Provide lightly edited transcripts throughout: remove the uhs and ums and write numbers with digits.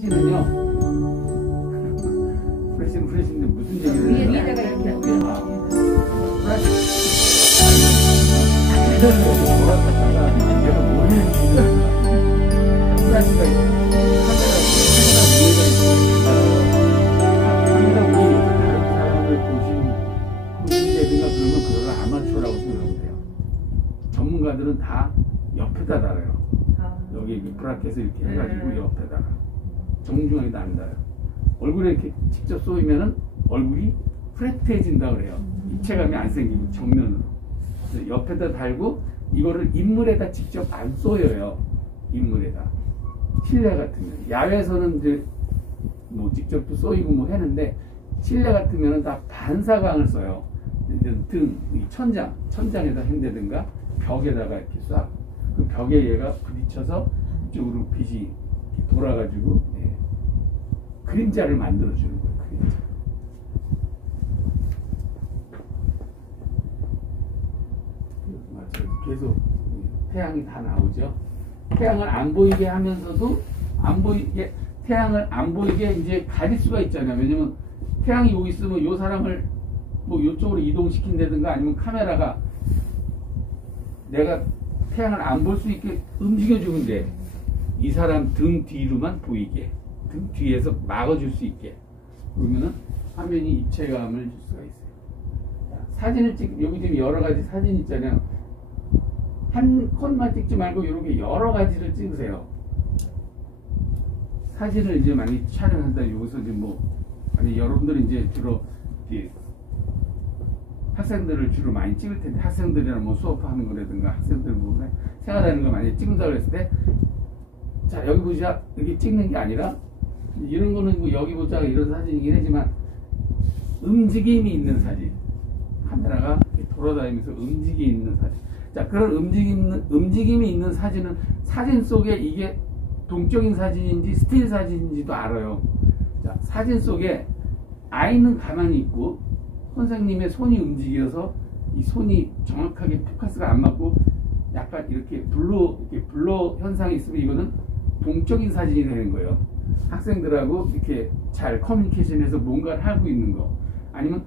프레시는요. 프레시인데 무슨 얘기를 해요? 위에다가 이렇게 내가 뭘 프레시가 카메라 위에 다른 사람을 보신다든가 그러면 그걸 아마추어라고 생각하면 돼요. 전문가들은 다 옆에다 달아요. 여기 브라켓을 이렇게 해가지고 옆에다가 정중하게 안 달아요. 얼굴에 이렇게 직접 쏘이면은 얼굴이 프레트해진다 그래요. 입체감이 안 생기고 정면으로. 옆에다 달고 이거를 인물에다 직접 안 쏘여요. 인물에다. 실내 같으면. 야외에서는 이제 뭐 직접도 쏘이고 뭐 했는데 실내 같으면은 다 반사광을 써요. 등, 천장에다 한다든가 벽에다가 이렇게 쏴. 그 벽에 얘가 부딪혀서 이쪽으로 빛이 돌아가지고 그림자를 만들어주는 거예요. 그림자. 계속 태양이 다 나오죠. 태양을 안 보이게 하면서도 태양을 안 보이게 이제 가릴 수가 있잖아요. 왜냐면 태양이 여기 있으면 이 사람을 뭐 이쪽으로 이동시킨다든가 아니면 카메라가 내가 태양을 안 볼 수 있게 움직여주는데 이 사람 등 뒤로만 보이게 등 뒤에서 막아줄 수 있게 그러면은 화면이 입체감을 줄 수가 있어요. 사진을 여기 지금 여러 가지 사진 있잖아요. 한 컷만 찍지 말고 이렇게 여러 가지를 찍으세요. 사진을 이제 많이 촬영한다. 여기서 이제 뭐 아니 여러분들이 이제 주로 학생들을 주로 많이 찍을 텐데 학생들이랑 뭐 수업하는 거라든가 학생들 뭐 생활하는 거 많이 찍는다고 했을 때 자 여기 보자 이렇게 찍는 게 아니라 이런 거는 뭐 여기 보자 이런 사진이긴 하지만 움직임이 있는 사진 카메라가 이렇게 돌아다니면서 움직임이 있는 사진 자 그런 움직임이 있는 사진은 사진 속에 이게 동적인 사진인지 스틸 사진인지도 알아요. 자 사진 속에 아이는 가만히 있고 선생님의 손이 움직여서 이 손이 정확하게 포커스가 안 맞고 약간 이렇게 블러 현상이 있으면 이거는 동적인 사진이 되는 거예요. 학생들하고 이렇게 잘 커뮤니케이션해서 뭔가를 하고 있는 거 아니면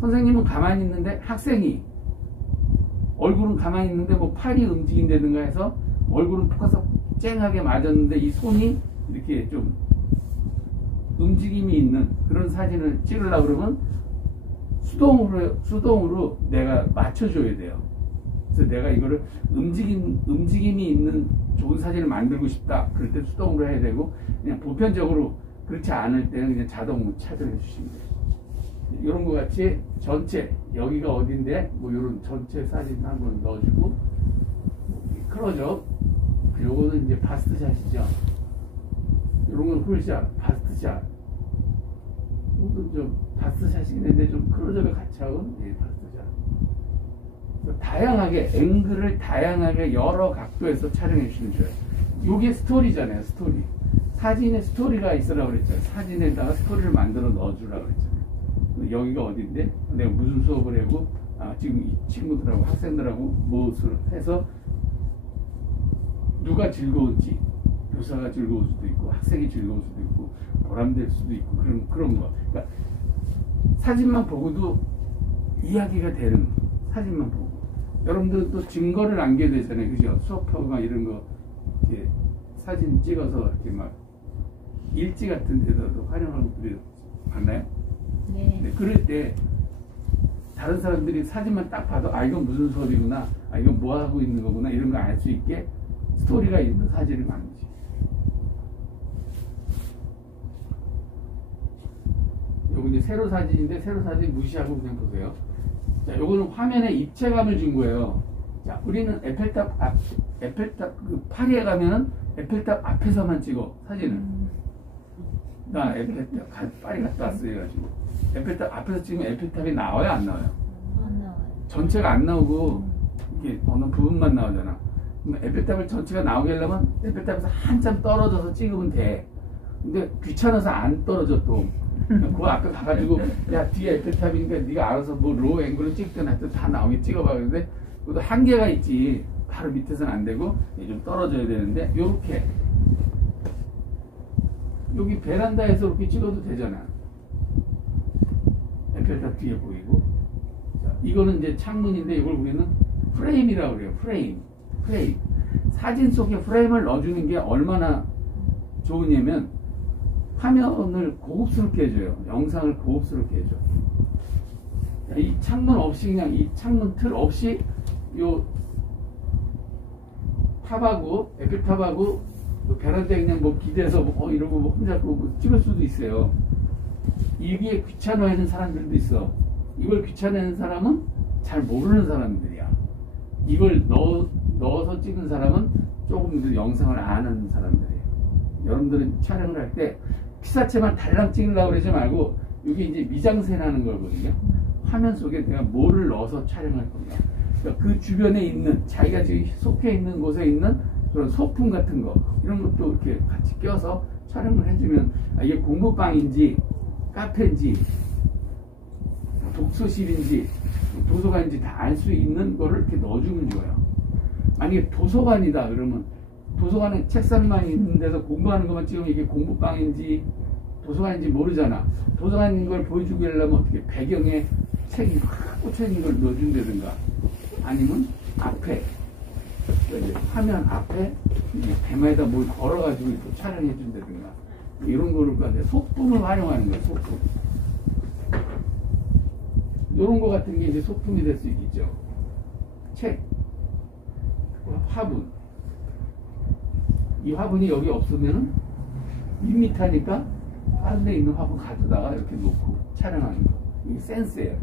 선생님은 가만히 있는데 학생이 얼굴은 가만히 있는데 뭐 팔이 움직인다든가 해서 얼굴은 포커스 쨍하게 맞았는데 이 손이 이렇게 좀 움직임이 있는 그런 사진을 찍으려고 그러면 수동으로 내가 맞춰줘야 돼요. 그래서 내가 이거를 움직임이 있는 좋은 사진을 만들고 싶다. 그럴 때 수동으로 해야 되고, 그냥 보편적으로 그렇지 않을 때는 그냥 자동으로 차단해 주시면 돼요. 이런 거 같이 전체, 여기가 어딘데, 뭐 이런 전체 사진 한번 넣어주고, 클로즈업. 요거는 이제 바스트샷이죠. 이런 건 풀샷, 바스트샷. 이것도 좀 바스트샷이 있는데 좀 클로즈업에 같이 하고, 바스트샷. 다양하게 앵글을 다양하게 여러 각도에서 촬영해 주시면 좋아요. 이게 스토리잖아요. 스토리. 사진에 스토리가 있으라고 그랬잖아요. 사진에다가 스토리를 만들어 넣어주라고 그랬잖아요. 여기가 어딘데 내가 무슨 수업을 하고 지금 이 친구들하고 학생들하고 무엇을 해서 누가 즐거운지 교사가 즐거울 수도 있고 학생이 즐거울 수도 있고 보람될 수도 있고 그런 거. 그러니까 사진만 보고도 이야기가 되는 사진만 보고. 여러분들 또 증거를 남겨야 되잖아요. 그죠? 수업하거나 이런 거, 이렇게 사진 찍어서 이렇게 막 일지 같은 데서도 활용하고 그래요. 맞나요? 네. 네. 그럴 때 다른 사람들이 사진만 딱 봐도 이건 무슨 수업이구나. 이건 뭐 하고 있는 거구나. 이런 걸 알 수 있게 스토리가 있는 사진을 만드시. 요거 이제 세로 사진인데 세로 사진 무시하고 그냥 보세요. 자, 요거는 화면에 입체감을 준 거예요. 자, 우리는 에펠탑 그 파리에 가면은 에펠탑 앞에서만 찍어 사진을. 나 에펠탑 파리 갔다 왔어 해가지고 에펠탑 앞에서 찍으면 에펠탑이 나와요, 안 나와요? 안 나와요. 전체가 안 나오고 이게 어느 부분만 나오잖아. 그럼 에펠탑을 전체가 나오게 하려면 에펠탑에서 한참 떨어져서 찍으면 돼. 근데 귀찮아서 안 떨어져 또. 그 앞에 가가지고 야 뒤에 에펠탑이니까 네가 알아서 뭐 로우 앵글을 찍든 하여튼 다 나오게 찍어봐. 근데 그것도 한계가 있지. 바로 밑에서는 안 되고 좀 떨어져야 되는데 요렇게 여기 베란다에서 이렇게 찍어도 되잖아. 에펠탑 뒤에 보이고. 자, 이거는 이제 창문인데 이걸 우리는 프레임이라고 그래요. 프레임. 사진 속에 프레임을 넣어주는 게 얼마나 좋으냐면 화면을 고급스럽게 해줘요. 영상을 고급스럽게 해줘. 이 창문 없이 그냥 이 창문 틀 없이 요 탑하고 에펠탑하고 베란다에 그냥 뭐 기대서 이러고 뭐 혼자 뭐 찍을 수도 있어요. 이게 귀찮아하는 사람들도 있어. 이걸 귀찮아하는 사람은 잘 모르는 사람들이야. 이걸 넣어서 찍은 사람은 조금 더 영상을 아는 사람들이에요. 여러분들은 촬영을 할 때 피사체만 달랑 찍으려고 그러지 말고 이게 이제 미장센하는 거거든요. 화면 속에 내가 뭐를 넣어서 촬영할 건가. 그러니까 그 주변에 있는 자기가 지금 속해 있는 곳에 있는 그런 소품 같은 거 이런 것도 이렇게 같이 껴서 촬영을 해주면 이게 공부방인지 카페인지 독서실인지 도서관인지 다 알 수 있는 거를 이렇게 넣어주면 좋아요. 만약에 도서관이다 그러면 도서관에 책상만 있는 데서 공부하는 것만 찍으면 이게 공부방인지 도서관인지 모르잖아. 도서관인 걸 보여주기 하려면 어떻게 배경에 책이 확 꽂혀있는 걸 넣어준다든가 아니면 앞에 화면 앞에 대마에다 뭘 걸어가지고 또 촬영해준다든가 이런 거를 가지고 소품을 활용하는 거예요. 소품. 이런 거 같은 게 이제 소품이 될 수 있겠죠. 책, 화분. 이 화분이 여기 없으면은 밋밋하니까 다른 데 있는 화분 가져다가 이렇게 놓고 촬영하는 거. 이게 센스예요.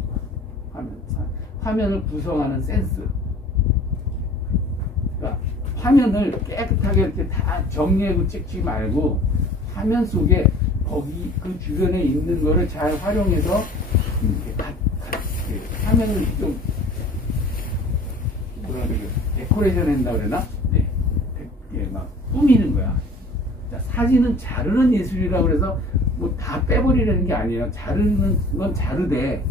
화면을 구성하는 센스. 그러니까 화면을 깨끗하게 이렇게 다 정리하고 찍지 말고 화면 속에 거기 그 주변에 있는 거를 잘 활용해서 이렇게 화면을 좀 뭐라 그래요? 데코레이션 한다 그러나? 네. 막 꾸미는 거야. 자, 사진은 자르는 예술이라고 그래서 뭐 다 빼버리라는 게 아니에요. 자르는 건 자르되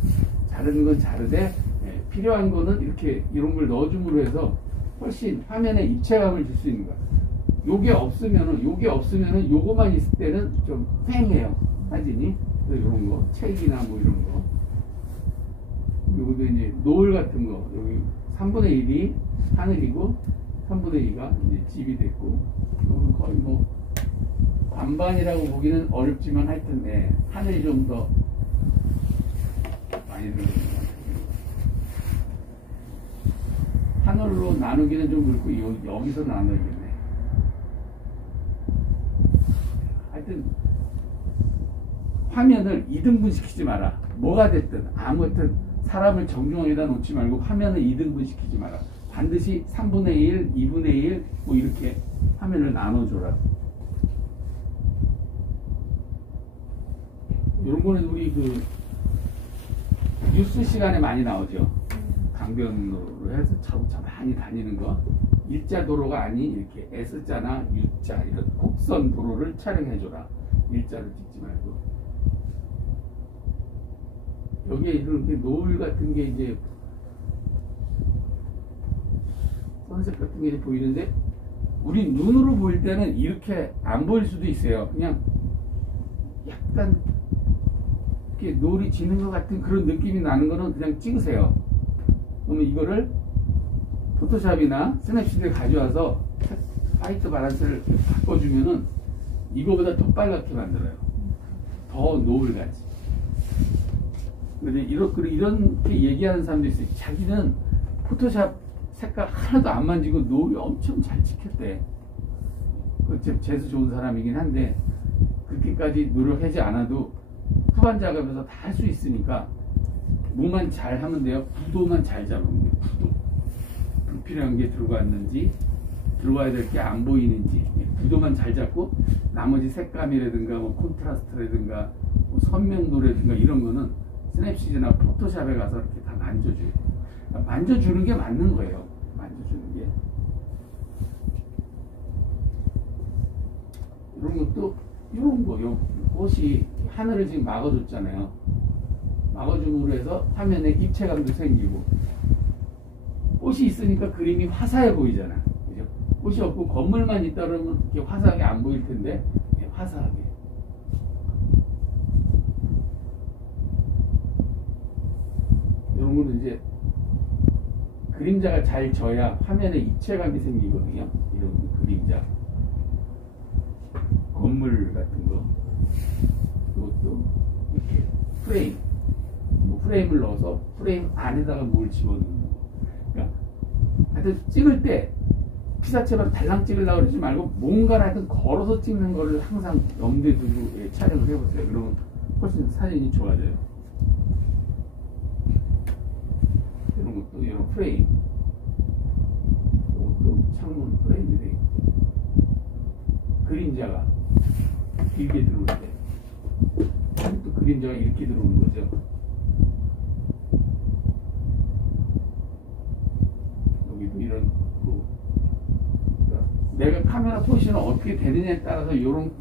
필요한 거는 이렇게 이런 걸 넣어줌으로 해서 훨씬 화면에 입체감을 줄 수 있는 거야. 요게 없으면은 요거만 있을 때는 좀 휑해요. 사진이. 이런 거, 책이나 뭐 이런 거. 요것도 이제 노을 같은 거. 여기 3분의 1이 하늘이고 3분의 2가 이제 집이 됐고 이거는 거의 뭐 반반이라고 보기는 어렵지만 하여튼 하늘이 좀 더 많이 들어가는 것 같아요. 하늘로 나누기는 좀 그렇고 여기서 나눠야겠네. 하여튼 화면을 2등분 시키지 마라. 뭐가 됐든 아무튼 사람을 정중앙에다 놓지 말고 화면을 2등분 시키지 마라. 반드시 3분의 1, 2분의 1 뭐 이렇게 화면을 나눠줘라. 이런 거는 우리 그 뉴스 시간에 많이 나오죠. 강변도로 해서 차차 많이 다니는 거. 일자 도로가 아닌 이렇게 S자나 U자 이런 곡선 도로를 촬영해줘라. 일자를 찍지 말고. 여기에 이렇게 노을 같은 게 이제 선색 같은 게 보이는데 우리 눈으로 보일 때는 이렇게 안 보일 수도 있어요. 그냥 약간 이렇게 노을이 지는 것 같은 그런 느낌이 나는 거는 그냥 찍으세요. 그러면 이거를 포토샵이나 스냅시트에 가져와서 화이트 밸런스를 바꿔주면은 이거보다 더 빨갛게 만들어요. 더 노을같이. 근데 이렇게 얘기하는 사람도 있어요. 자기는 포토샵 색깔 하나도 안 만지고 노을이 엄청 잘 찍혔대. 재수 좋은 사람이긴 한데 그렇게까지 노력하지 않아도 후반 작업에서 다 할 수 있으니까 뭐만 잘 하면 돼요. 구도만 잘 잡으면 돼요. 구도. 불필요한 게 들어갔는지 들어가야 될 게 안 보이는지 구도만 잘 잡고 나머지 색감이라든가 뭐 콘트라스트라든가 뭐 선명도라든가 이런 거는 스냅시트나 포토샵에 가서 이렇게 다 만져줘요. 그러니까 만져주는 게 맞는 거예요. 만져주는 게. 이런 것도 이런 거, 요 꽃이 하늘을 지금 막아줬잖아요. 막아줌으로 해서 화면에 입체감도 생기고 꽃이 있으니까 그림이 화사해 보이잖아. 그죠? 꽃이 없고 건물만 있다 그러면 이렇게 화사하게 안 보일 텐데 화사하게 그림자가 잘 져야 화면에 입체감이 생기거든요. 이런 그림자. 건물 같은 거. 이것도 이렇게 프레임. 뭐 프레임을 넣어서 프레임 안에다가 뭘 집어넣는 거. 그러니까 하여튼 찍을 때 피사체만 달랑 찍으려고 그러지 말고 뭔가를 하여튼 걸어서 찍는 거를 항상 염두에 두고 촬영을 해보세요. 그러면 훨씬 사진이 좋아져요. 이런 것도 이런 프레임. 이것도 창문 프레임이 돼요. 그림자가 길게 들어올 때. 또 그림자가 이렇게 들어오는 거죠. 여기도 이런 거. 내가 카메라 포지션을 어떻게 되느냐에 따라서 이런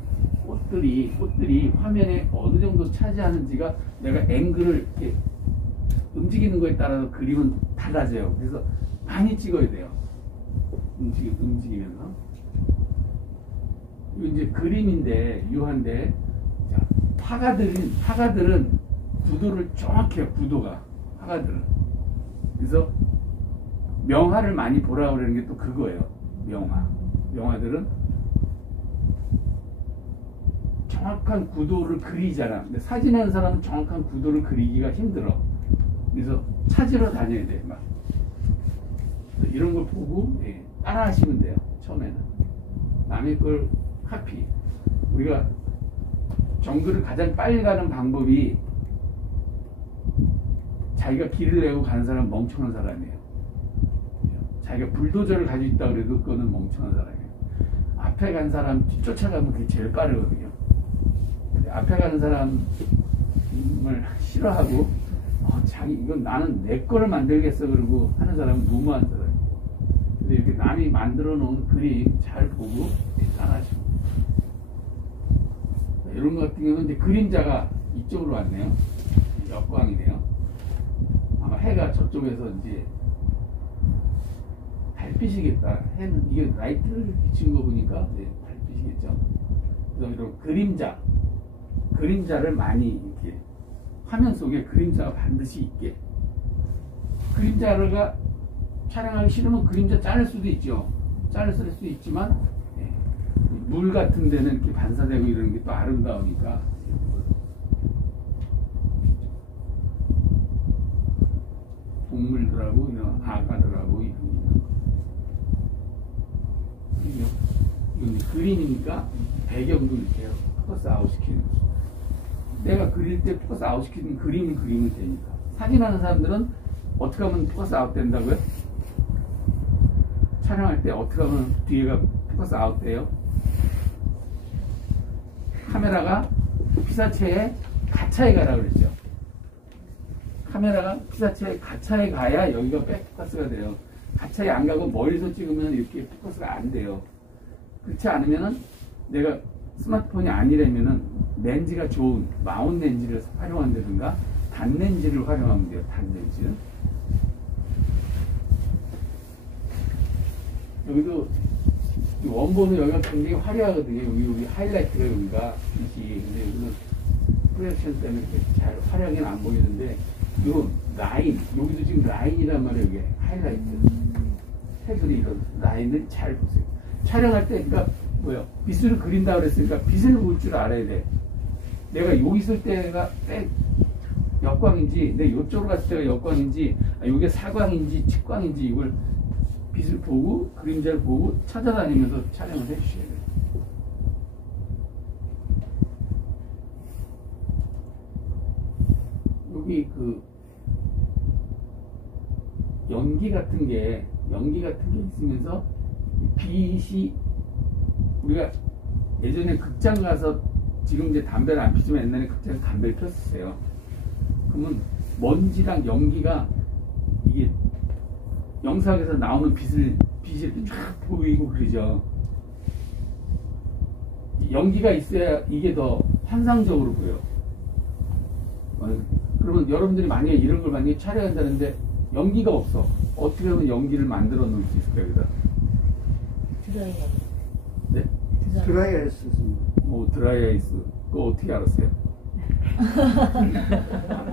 꽃들이 화면에 어느 정도 차지하는지가 내가 앵글을 이렇게 움직이는 거에 따라서 그림은 달라져요. 그래서 많이 찍어야 돼요. 움직이면서. 이거 이제 그림인데, 유화인데, 자, 화가들은 구도를 정확해요, 구도가. 화가들은. 그래서 명화를 많이 보라고 그러는 게 또 그거예요. 명화들은 정확한 구도를 그리잖아. 근데 사진하는 사람은 정확한 구도를 그리기가 힘들어. 그래서 찾으러 다녀야 돼. 막 이런 걸 보고 따라 하시면 돼요. 처음에는 남의 걸 카피. 우리가 정글을 가장 빨리 가는 방법이 자기가 길을 내고 가는 사람은 멍청한 사람이에요. 자기가 불도저를 가지고 있다 그래도 그거는 멍청한 사람이에요. 앞에 간 사람 쫓아가면 그게 제일 빠르거든요. 앞에 가는 사람을 싫어하고 이건 나는 내 거를 만들겠어 그러고 하는 사람은 무모한 사람이에요. 근데 이렇게 남이 만들어 놓은 그림 잘 보고 따라하시고. 이런 것 같은 경우는 이제 그림자가 이쪽으로 왔네요. 역광이네요. 아마 해가 저쪽에서 이제 달빛이겠다. 해는 이게 라이트를 비친 거 보니까 달빛이겠죠. 그래서 이런 그림자를 많이 이렇게 화면 속에 그림자가 반드시 있게. 그림자가 촬영하기 싫으면 그림자 자를 수도 있죠. 자를 수도 있지만 물 같은 데는 이렇게 반사되고 이러는 게 또 아름다우니까. 동물들하고 이런 아가들하고 이런 이건 그림이니까 배경도 이렇게 포커스 아웃 시키는 거죠. 내가 그릴 때 포커스 아웃 시키는 그림을 그리면 되니까. 사진하는 사람들은 어떻게 하면 포커스 아웃 된다고요? 촬영할 때 어떻게 하면 뒤에가 포커스 아웃 돼요? 카메라가 피사체에 가차에 가라 그랬죠. 카메라가 피사체에 가차에 가야 여기가 백포커스가 돼요. 가차에 안 가고 멀리서 찍으면 이렇게 포커스가 안 돼요. 그렇지 않으면은 내가 스마트폰이 아니라면은 렌즈가 좋은 마운 렌즈를 활용한다든가 단 렌즈를 활용하면 돼요. 단 렌즈. 여기도 원본은 여기가 굉장히 화려하거든요. 여기 하이라이트가 여기가 빛이. 근데 여기는 프로젝션 때문에 잘 화려하게는 안 보이는데 요 라인, 여기도 지금 라인이란 말이에요. 이게 하이라이트. 테두리 이런 라인을 잘 보세요. 촬영할 때 그러니까 뭐요? 빛을 그린다 그랬으니까 빛을 볼 줄 알아야 돼. 내가 여기 있을 때가 역광인지, 내 이쪽으로 갔을 때가 역광인지, 이게 사광인지 측광인지 이걸 빛을 보고 그림자를 보고 찾아다니면서 촬영을 해주셔야 돼요. 여기 그 연기 같은 게 있으면서 빛이 우리가 예전에 극장 가서 지금 이제 담배를 안 피지만 옛날에 극장에서 담배를 폈었어요. 그러면 먼지랑 연기가 이게 영상에서 나오는 빛이 쫙 보이고 그러죠. 연기가 있어야 이게 더 환상적으로 보여. 그러면 여러분들이 만약에 이런 걸 만약에 촬영한다는데 연기가 없어. 어떻게 하면 연기를 만들어 놓을 수 있을까요? 여기다? 드라이아이스. 네? 드라이아이스. 드라이아이스. 그거 어떻게 알았어요?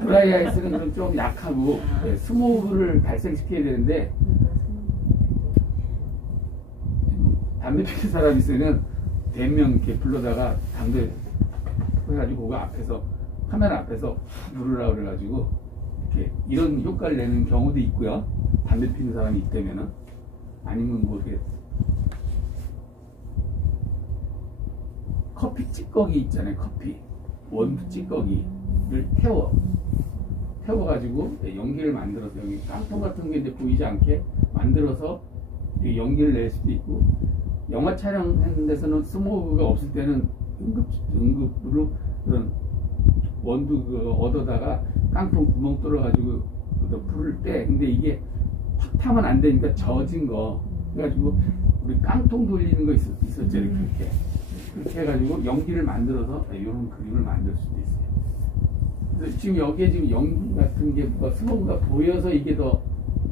드라이아이스는 그럼 좀 약하고 스모그를 발생시켜야 되는데 담배 피는 사람 있으면 대명 이렇게 불러다가 담배 해가지고 그거 앞에서 카메라 앞에서 누르라 그래가지고 이렇게 이런 효과를 내는 경우도 있고요. 담배 피는 사람이 있다면은 아니면 뭐 이렇게 커피 찌꺼기 있잖아요. 커피 원두 찌꺼기를 태워가지고 연기를 만들어서 여기 깡통 같은 게 이제 보이지 않게 만들어서 연기를 낼 수도 있고, 영화 촬영하는 데서는 스모그가 없을 때는 응급으로 그런 원두 얻어다가 깡통 구멍 뚫어가지고 불을 때, 근데 이게 확 타면 안 되니까 젖은 거 그래가지고 우리 깡통 돌리는 거 있었죠. 이렇게 해가지고 연기를 만들어서 이런 그림을 만들 수도 있어요. 그래서 지금 여기에 지금 연기 같은 게 스모그가 보여서 이게 더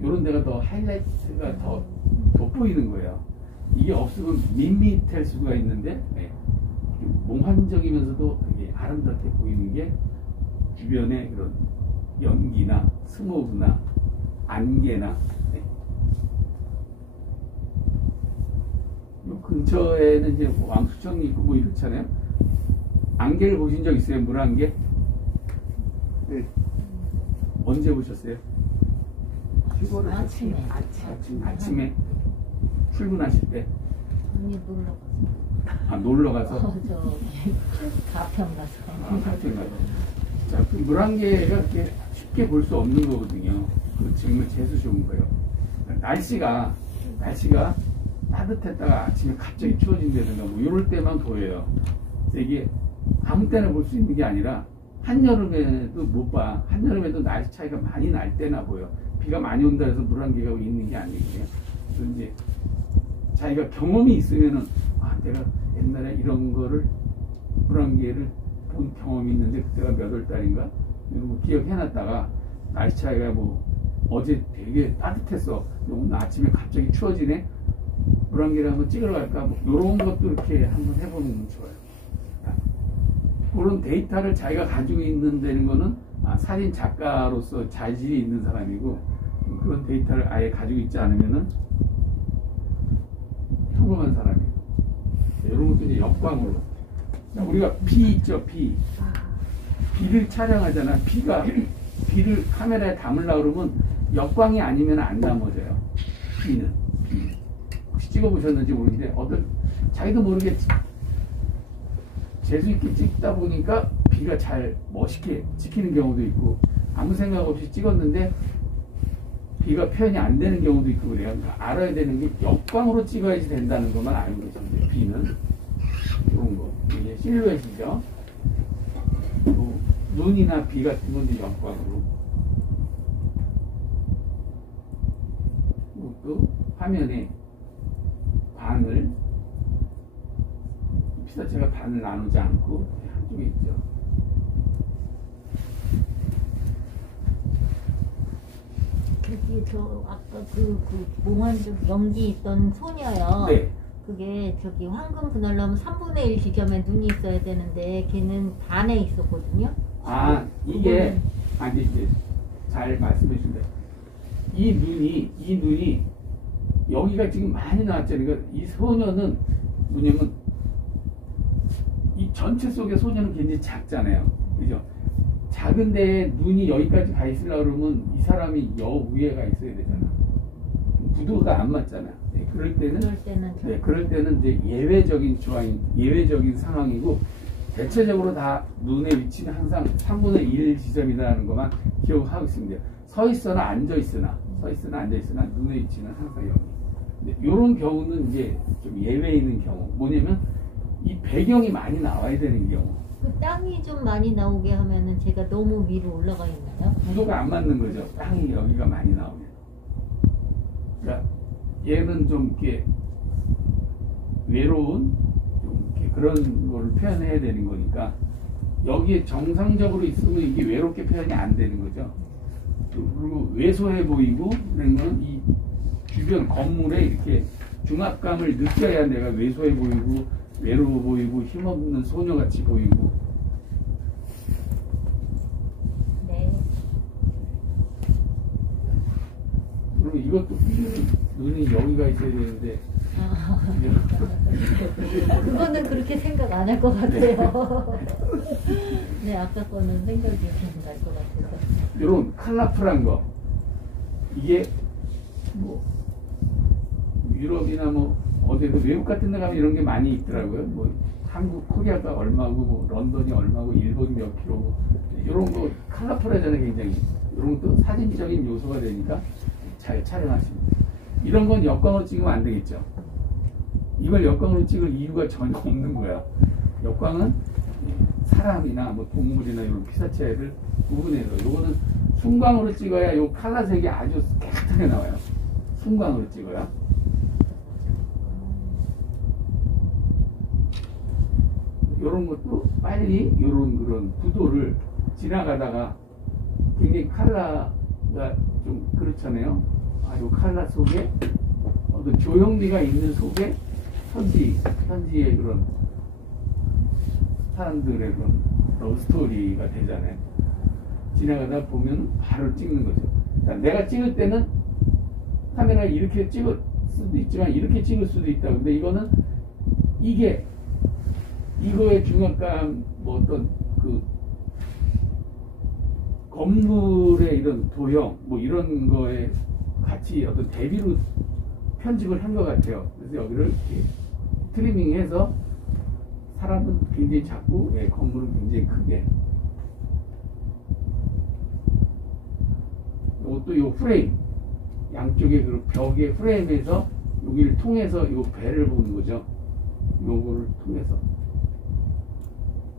이런 데가 더 하이라이트가 더 돋보이는 거예요. 이게 없으면 밋밋할 수가 있는데 몽환적이면서도 되게 아름답게 보이는 게 주변에 그런 연기나 스모그나 안개나 요 근처에는 이제 왕수청이 있고 뭐 이렇잖아요. 안개를 보신 적 있어요? 물안개? 네. 언제 보셨어요? 아침에 출근하실 때? 언니 놀러 가서. 아, 놀러 가서? 가평 가서. 가평 가서. 자, 그 물안개가 이렇게 쉽게 볼 수 없는 거거든요. 그 정말 재수 좋은 거예요. 날씨가 따뜻했다가 아침에 갑자기 추워진다든가 뭐 이럴 때만 보여요. 그래서 이게 아무 때나 볼 수 있는 게 아니라 한여름에도 못 봐. 한여름에도 날씨 차이가 많이 날 때나 보여. 비가 많이 온다 해서 물안개가 있는 게 아니고요. 그래서 이제 자기가 경험이 있으면은 내가 옛날에 이런 거를 물안개를 본 경험이 있는데 그때가 몇 월 달인가 이런 거 기억해놨다가 날씨 차이가 뭐 어제 되게 따뜻했어. 오늘 아침에 갑자기 추워지네. 물안개를 한번 찍으러 갈까? 뭐 이런 것도 이렇게 한번 해보는 건 좋아요. 그런 데이터를 자기가 가지고 있는다는 거는 사진 작가로서 자질이 있는 사람이고, 그런 데이터를 아예 가지고 있지 않으면은 평범한 사람이에요. 이런 것도 이제 역광으로. 자, 우리가 비 있죠, 비. 비를 촬영하잖아. 비를 카메라에 담으려고 그러면 역광이 아니면 안 담아져요. 비는. 혹시 찍어보셨는지 모르겠는데, 자기도 모르게 재수있게 찍다 보니까 비가 잘 멋있게 찍히는 경우도 있고, 아무 생각 없이 찍었는데 비가 표현이 안 되는 경우도 있고 그래요. 그러니까 알아야 되는 게 역광으로 찍어야지 된다는 것만 알고 계시면 돼요. 비는 이런 거, 이게 실루엣이죠. 또 눈이나 비 같은 건 이제 역광으로. 또 화면에 반을 피사체가 반을 나누지 않고 한쪽에 있죠. 저 아까 그 몽환적 연기 있던 소녀요. 네. 그게 저기 황금 그늘나무 3분의 1 지점에 눈이 있어야 되는데 걔는 반에 있었거든요. 이게 이제 잘 말씀해 주신다. 이 눈이 여기가 지금 많이 나왔잖아요. 그러니까 이 소녀는 뭐냐면 이 전체 속의 소녀는 굉장히 작잖아요. 그죠? 작은데 눈이 여기까지 가 있으려고 그러면 이 사람이 위에가 있어야 되잖아. 구도가 안 맞잖아. 네, 그럴 때는 이제 예외적인 상황이고, 대체적으로 다 눈의 위치는 항상 3분의 1 지점이라는 것만 기억하고 있으면 돼요. 서 있거나 앉아 있으나 눈의 위치는 항상 여기. 이런 경우는 이제 좀 예외 있는 경우. 뭐냐면 이 배경이 많이 나와야 되는 경우. 그 땅이 좀 많이 나오게 하면은 제가 너무 위로 올라가 있나요? 구도가 안 맞는 거죠. 땅이 여기가 많이 나오면. 그러니까 얘는 좀 이렇게 외로운 좀 이렇게 그런 거를 표현해야 되는 거니까, 여기에 정상적으로 있으면 이게 외롭게 표현이 안 되는 거죠. 그리고 왜소해 보이고 그런 건 이 주변 건물에 이렇게 중압감을 느껴야 내가 왜소해 보이고 외로워 보이고 힘없는 소녀같이 보이고. 네. 그리고 이것도 눈이 여기가 있어야 되는데 그거는 그렇게 생각 안 할 것 같아요. 네, 아까 거는 생각이 좀 날 것 같아서. 이런 컬러풀한 거, 이게 뭐 유럽이나 뭐 어디도 외국 같은 데 가면 이런 게 많이 있더라고요. 뭐 한국 코리아가 얼마고, 뭐 런던이 얼마고, 일본이 몇 킬로고, 이런 거 컬러풀하잖아요. 굉장히 이런 것도 사진적인 요소가 되니까 잘 촬영하십니다. 이런 건 역광으로 찍으면 안 되겠죠. 이걸 역광으로 찍을 이유가 전혀 없는 거야. 역광은 사람이나 뭐 동물이나 이런 피사체를 구분해서, 요거는 순광으로 찍어야 요 칼라색이 아주 깨끗하게 나와요. 순광으로 찍어야. 요런 것도 빨리 요런 그런 구도를 지나가다가 굉장히 컬러가 좀 그렇잖아요. 아, 요 컬러 속에 어떤 조형미가 있는 속에 현지의 그런 사람들의 그런 러브스토리가 되잖아요. 지나가다 보면 바로 찍는 거죠. 자, 내가 찍을 때는 카메라를 이렇게 찍을 수도 있지만 이렇게 찍을 수도 있다. 근데 이거는 이거의 중압감, 뭐 어떤 그 건물의 이런 도형, 뭐 이런 거에 같이 어떤 대비로 편집을 한 것 같아요. 그래서 여기를 이렇게 트리밍해서 사람은 굉장히 작고, 건물은 굉장히 크게. 이것도 요 프레임, 양쪽의 그 벽의 프레임에서 여기를 통해서 요 배를 보는 거죠. 요거를 통해서.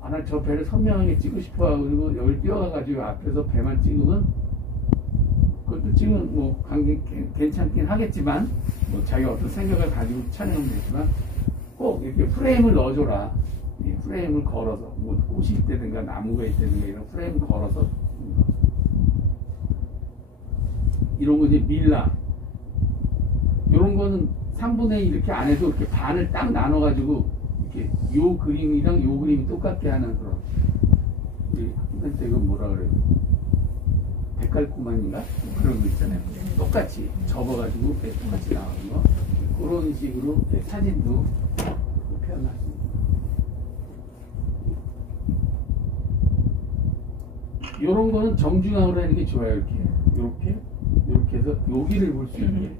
아, 나 저 배를 선명하게 찍고 싶어. 그리고 여기 뛰어가가지고 앞에서 배만 찍으면 그것도 찍으면 뭐 괜찮긴 하겠지만, 뭐 자기가 어떤 생각을 가지고 촬영하면 되지만, 꼭 이렇게 프레임을 넣어줘라. 프레임을 걸어서, 뭐 꽃이 있다든가 나무가 있다든가 이런 프레임을 걸어서. 이런 거 이제 밀라. 이런 거는 3분의 1 이렇게 안 해도 이렇게 반을 딱 나눠가지고 이렇게 요 그림이랑 요 그림이 똑같게 하는 그런. 우리 학생 때 이건 뭐라 그래요? 데칼코마니인가? 그런 거 있잖아요. 똑같이 접어가지고 똑같이 나오는 거. 그런 식으로 사진도 표현하십니다. 요런 거는 정중앙으로 하는 게 좋아요. 이렇게 해서 여기를 볼 수 있게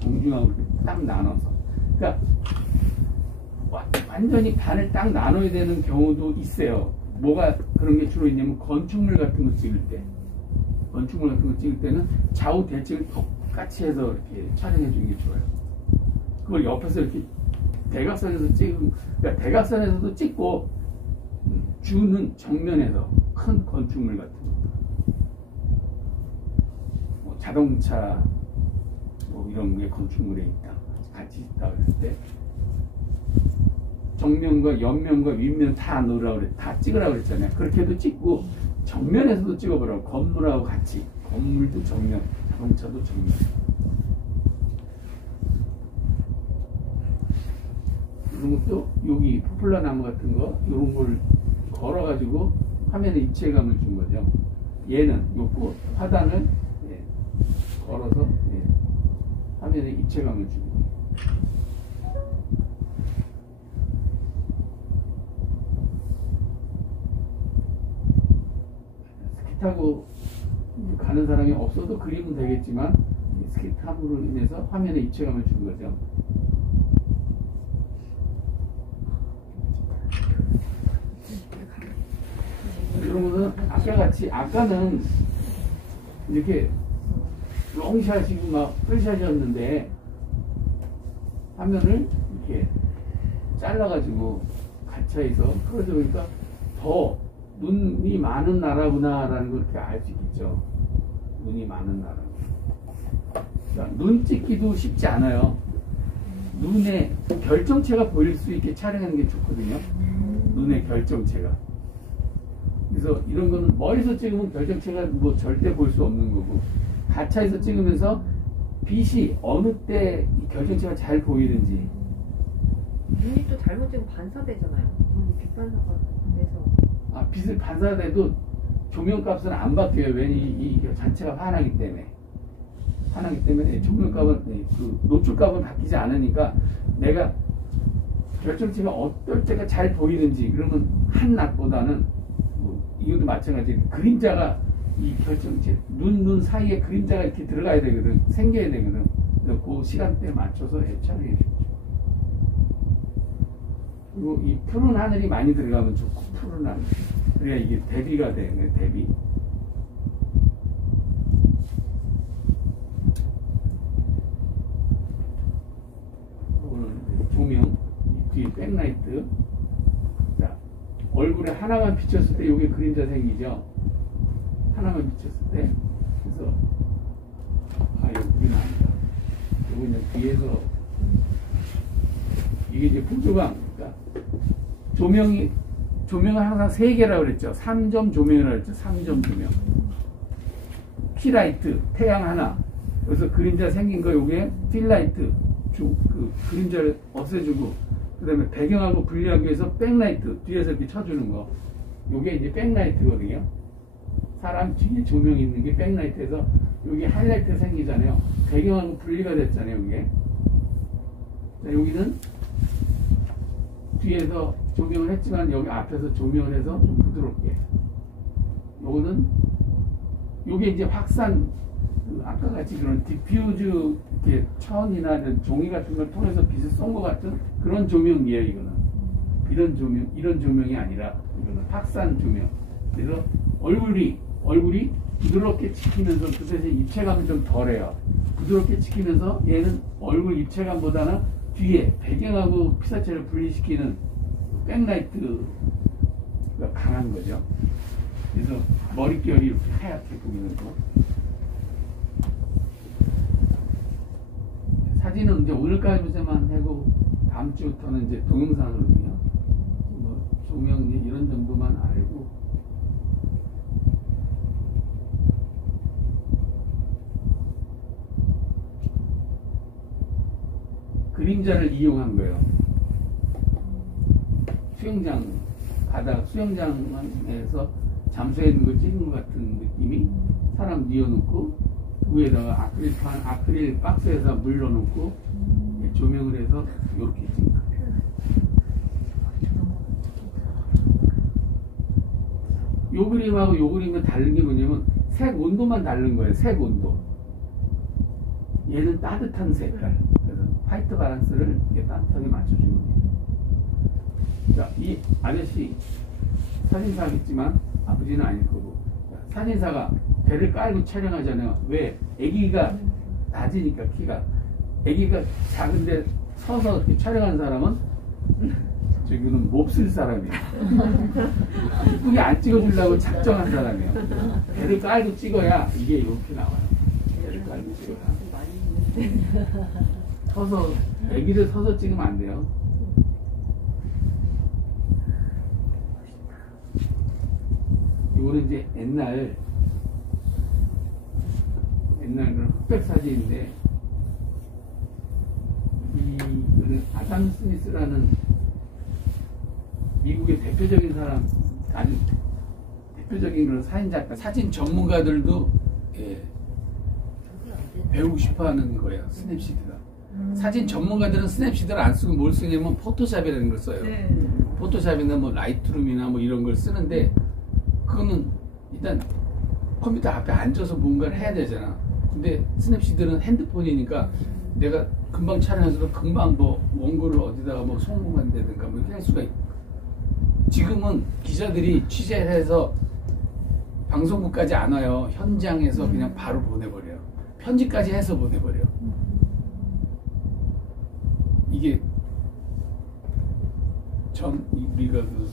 정중앙으로 딱 나눠서. 그러니까 완전히 반을 딱 나눠야 되는 경우도 있어요. 뭐가 그런 게 주로 있냐면 건축물 같은 거 찍을 때는 좌우 대칭을 똑같이 해서 이렇게 촬영해 주는 게 좋아요. 그걸 옆에서 이렇게 대각선에서 찍으면, 그러니까 대각선에서도 찍고, 주는 정면에서 큰 건축물 같은 거, 뭐 자동차, 뭐 이런 게 건축물에 있다, 같이 있다 그럴 때 정면과 옆면과 윗면 다 넣으라고 다 찍으라고 그랬잖아요. 그렇게 해도 찍고 정면에서도 찍어보라고. 건물하고 같이, 건물도 정면, 자동차도 정면. 이런 것도 여기 포플라 나무 같은 거 이런 걸 걸어가지고 화면에 입체감을 준 거죠. 얘는 요 꽃 화단을 걸어서 화면에 입체감을 주고. 스키 타고 가는 사람이 없어도 그리면 되겠지만 스키 탐으로 인해서 화면에 입체감을 준 거죠. 이런 거는 아까는 이렇게 롱샷이고 막 풀샷이었는데 화면을 이렇게 잘라가지고 갇혀있어. 그러다 보니까 더 눈이 많은 나라구나라는 걸 이렇게 알 수 있겠죠. 눈이 많은 나라. 그러니까 눈 찍기도 쉽지 않아요. 눈의 결정체가 보일 수 있게 촬영하는 게 좋거든요. 눈의 결정체가. 그래서 이런 거는 멀리서 찍으면 결정체가 뭐 절대 볼 수 없는 거고, 가차에서 찍으면서 빛이 어느 때 이 결정체가 잘 보이는지. 눈이 또 잘못 찍으면 반사되잖아요. 빛 반사가 돼서. 아, 빛을 반사돼도 조명 값은 안 바뀌어요. 왜냐면 이 자체가 환하기 때문에. 하나기 때문에 조명값은 그 노출값은 바뀌지 않으니까 내가 결정체가 어떨 때가 잘 보이는지 그러면 한 낮보다는 뭐 이것도 마찬가지 그림자가 이 결정체 눈 사이에 그림자가 이렇게 들어가야 되거든 생겨야 되거든 그래서 그 시간대에 맞춰서 촬영해 주죠. 그리고 이 푸른 하늘이 많이 들어가면 좋고 푸른 하늘 그래야 이게 대비가 되는 대비. 조명 뒤에 백라이트. 자, 얼굴에 하나만 비쳤을 때 이게 그림자 생기죠. 하나만 비쳤을 때 그래서 여기는 아니다. 여기는 뒤에서 이게 이제 보조광. 그러니까 조명은 항상 3개라고 그랬죠. 3점 조명이라고 그랬죠. 3점 조명. 키라이트 태양 하나. 그래서 그림자 생긴 거 요게 필라이트. 그 그림자를 없애주고 그 다음에 배경하고 분리하기 위해서 백라이트 뒤에서 이렇게 쳐주는 거 요게 이제 백라이트거든요. 사람 뒤에 조명이 있는 게 백라이트에서 여기 하이라이트 생기잖아요. 배경하고 분리가 됐잖아요. 이게 자, 여기는 뒤에서 조명을 했지만 여기 앞에서 조명을 해서 좀 부드럽게 요거는 요게 이제 확산 아까 같이 그런 디퓨즈 이렇게 천이나 종이 같은 걸 통해서 빛을 쏜 것 같은 그런 조명이에요. 이거는 이런 조명이 아니라 이거는 확산 조명. 그래서 얼굴이 부드럽게 찍히면서 그 대신 입체감은 좀 덜해요. 부드럽게 찍히면서 얘는 얼굴 입체감보다는 뒤에 배경하고 피사체를 분리시키는 백라이트가 강한 거죠. 그래서 머릿결이 이렇게 하얗게 보이는 거. 사진은 이제 오늘까지만 하고 다음 주부터는 이제 동영상으로요. 뭐 조명 이런 정도만 알고 그림자를 이용한 거예요. 수영장 바다 수영장에서 잠수해 있는 거 찍은 것 같은 느낌이 사람 뉘어놓고 위에다가 아크릴 박스에서 물 넣어놓고 조명을 해서 이렇게 찍는 거예요. 요 그림하고 요 그림은 다른 게 뭐냐면 색 온도만 다른 거예요. 색 온도. 얘는 따뜻한 색깔. 그래서 화이트 밸런스를 이렇게 따뜻하게 맞춰주는 거예요. 자, 이 아저씨 사진사겠지만 아버지는 아닐 거고 사진사가 배를 깔고 촬영하잖아요. 왜? 아기가 낮으니까 키가. 아기가 작은데 서서 이렇게 촬영하는 사람은 저기는 몹쓸 사람이에요. 이쁘게 안 찍어주려고 작정한 사람이에요. 배를 깔고 찍어야 이게 이렇게 나와요. 배를 깔고 찍어야. 서서 아기들 서서 찍으면 안 돼요. 이거는 이제 옛날 그런 흑백 사진인데 이거는 아담 스미스라는 미국의 대표적인 사람 아주 대표적인 그런 사진 작가 사진 전문가들도 배우고 싶어하는 거예요. 스냅시드가 사진 전문가들은 스냅시드를 안 쓰고 뭘 쓰냐면 포토샵이라는 걸 써요. 네. 포토샵이나 뭐 라이트룸이나 뭐 이런 걸 쓰는데 그거는 일단 컴퓨터 앞에 앉아서 뭔가를 해야 되잖아. 근데 스냅시드는 핸드폰이니까 내가 금방 촬영해서도 금방 뭐 원고를 어디다가 뭐 송금한다든가 뭐 이렇게 할 수가 있고 지금은 기자들이 취재를 해서 방송국까지 안 와요. 현장에서 그냥 바로 보내버려요. 편집까지 해서 보내버려요. 이게 우리가 그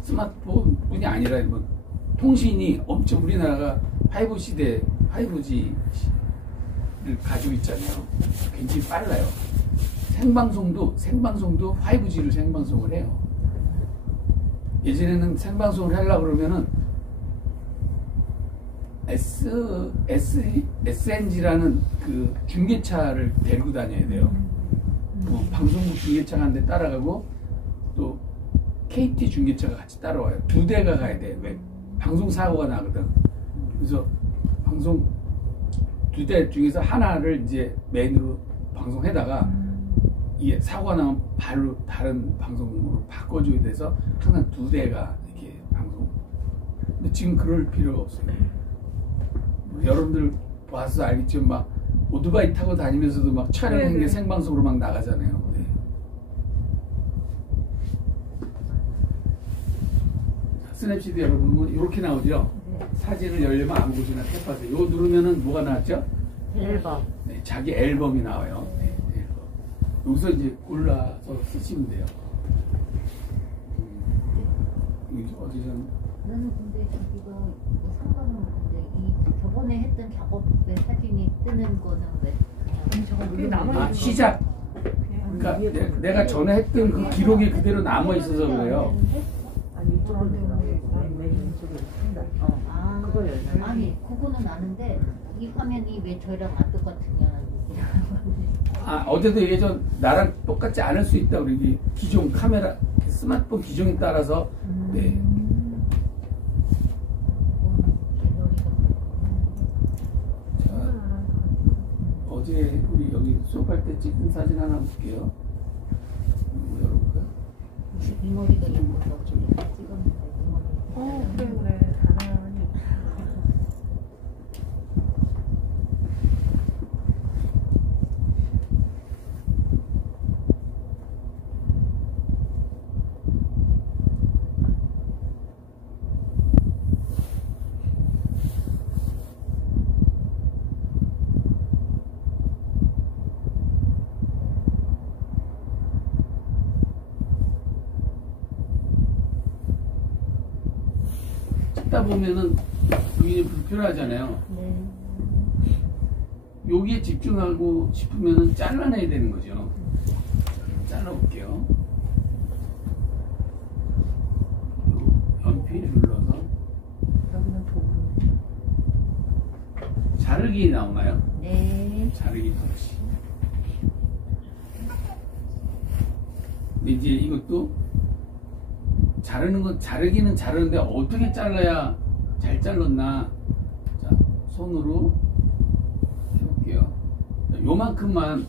스마트폰뿐이 아니라 뭐 통신이 엄청 우리나라가 5 시대 5G를 가지고 있잖아요. 굉장히 빨라요. 생방송도 5G로 생방송을 해요. 예전에는 생방송을 하려고 그러면은 SNG라는 그 중계차를 데리고 다녀야 돼요. 뭐 방송국 중계차가 한 대 따라가고 또 KT 중계차가 같이 따라와요. 2대가 가야 돼. 왜? 방송 사고가 나거든. 그래서 방송 두 대 중에서 하나를 이제 메인으로 방송해다가 이게 사고가 나면 바로 다른 방송으로 바꿔줘야 돼서 항상 두 대가 이렇게 방송. 근데 지금 그럴 필요가 없어요. 여러분들 봐서 알겠지만 막 오토바이 타고 다니면서도 막 촬영한 게 네네. 생방송으로 막 나가잖아요. 네. 스냅시드 여러분 이렇게 나오죠. 네. 사진을 열려면 아무 곳이나 탭하세요. 이거 누르면은 뭐가 나왔죠? 앨범. 네, 자기 앨범이 나와요. 네, 앨범. 여기서 이제 골라서 쓰시면 돼요. 이게 어디 좀 나는 근데 저기가 뭐 상관은 없는데 이 저번에 했던 작업의 사진이 뜨는 거는 왜 그냥 저거 그게 누르면 남아있는 아, 거. 시작. 그냥 그러니까 내가 전에 했던 그 기록이 그대로 남아 있어서 그래요. 아니 이쪽으로 내려가고 맨 왼쪽으로 쓴다. 아, 그거 열면 아니 그거는 아는데 이 화면이 왜 저랑 안 똑같으냐. 아, 어제도 얘기했죠. 나랑 똑같지 않을 수 있다. 우리 이 기종 카메라 스마트폰 기종에 따라서 네. 자, 어제 우리 여기 수업할 때 찍은 사진 하나 볼게요. 이거 열어볼까요? 이 머리가 예뻐서 저기 다 찍었는데 이 머리. 그래 단아하니. 찍다 보면은 여기 불편하잖아요. 네. 여기에 집중하고 싶으면은 잘라내야 되는 거죠. 잘라볼게요. 요 연필 눌러서 여기는 도구. 자르기 나오나요? 네. 자르기 터치. 근데 이제 이것도 자르는 건 자르기는 자르는데 어떻게 잘라야 잘 잘랐나? 자, 손으로 해볼게요. 자, 요만큼만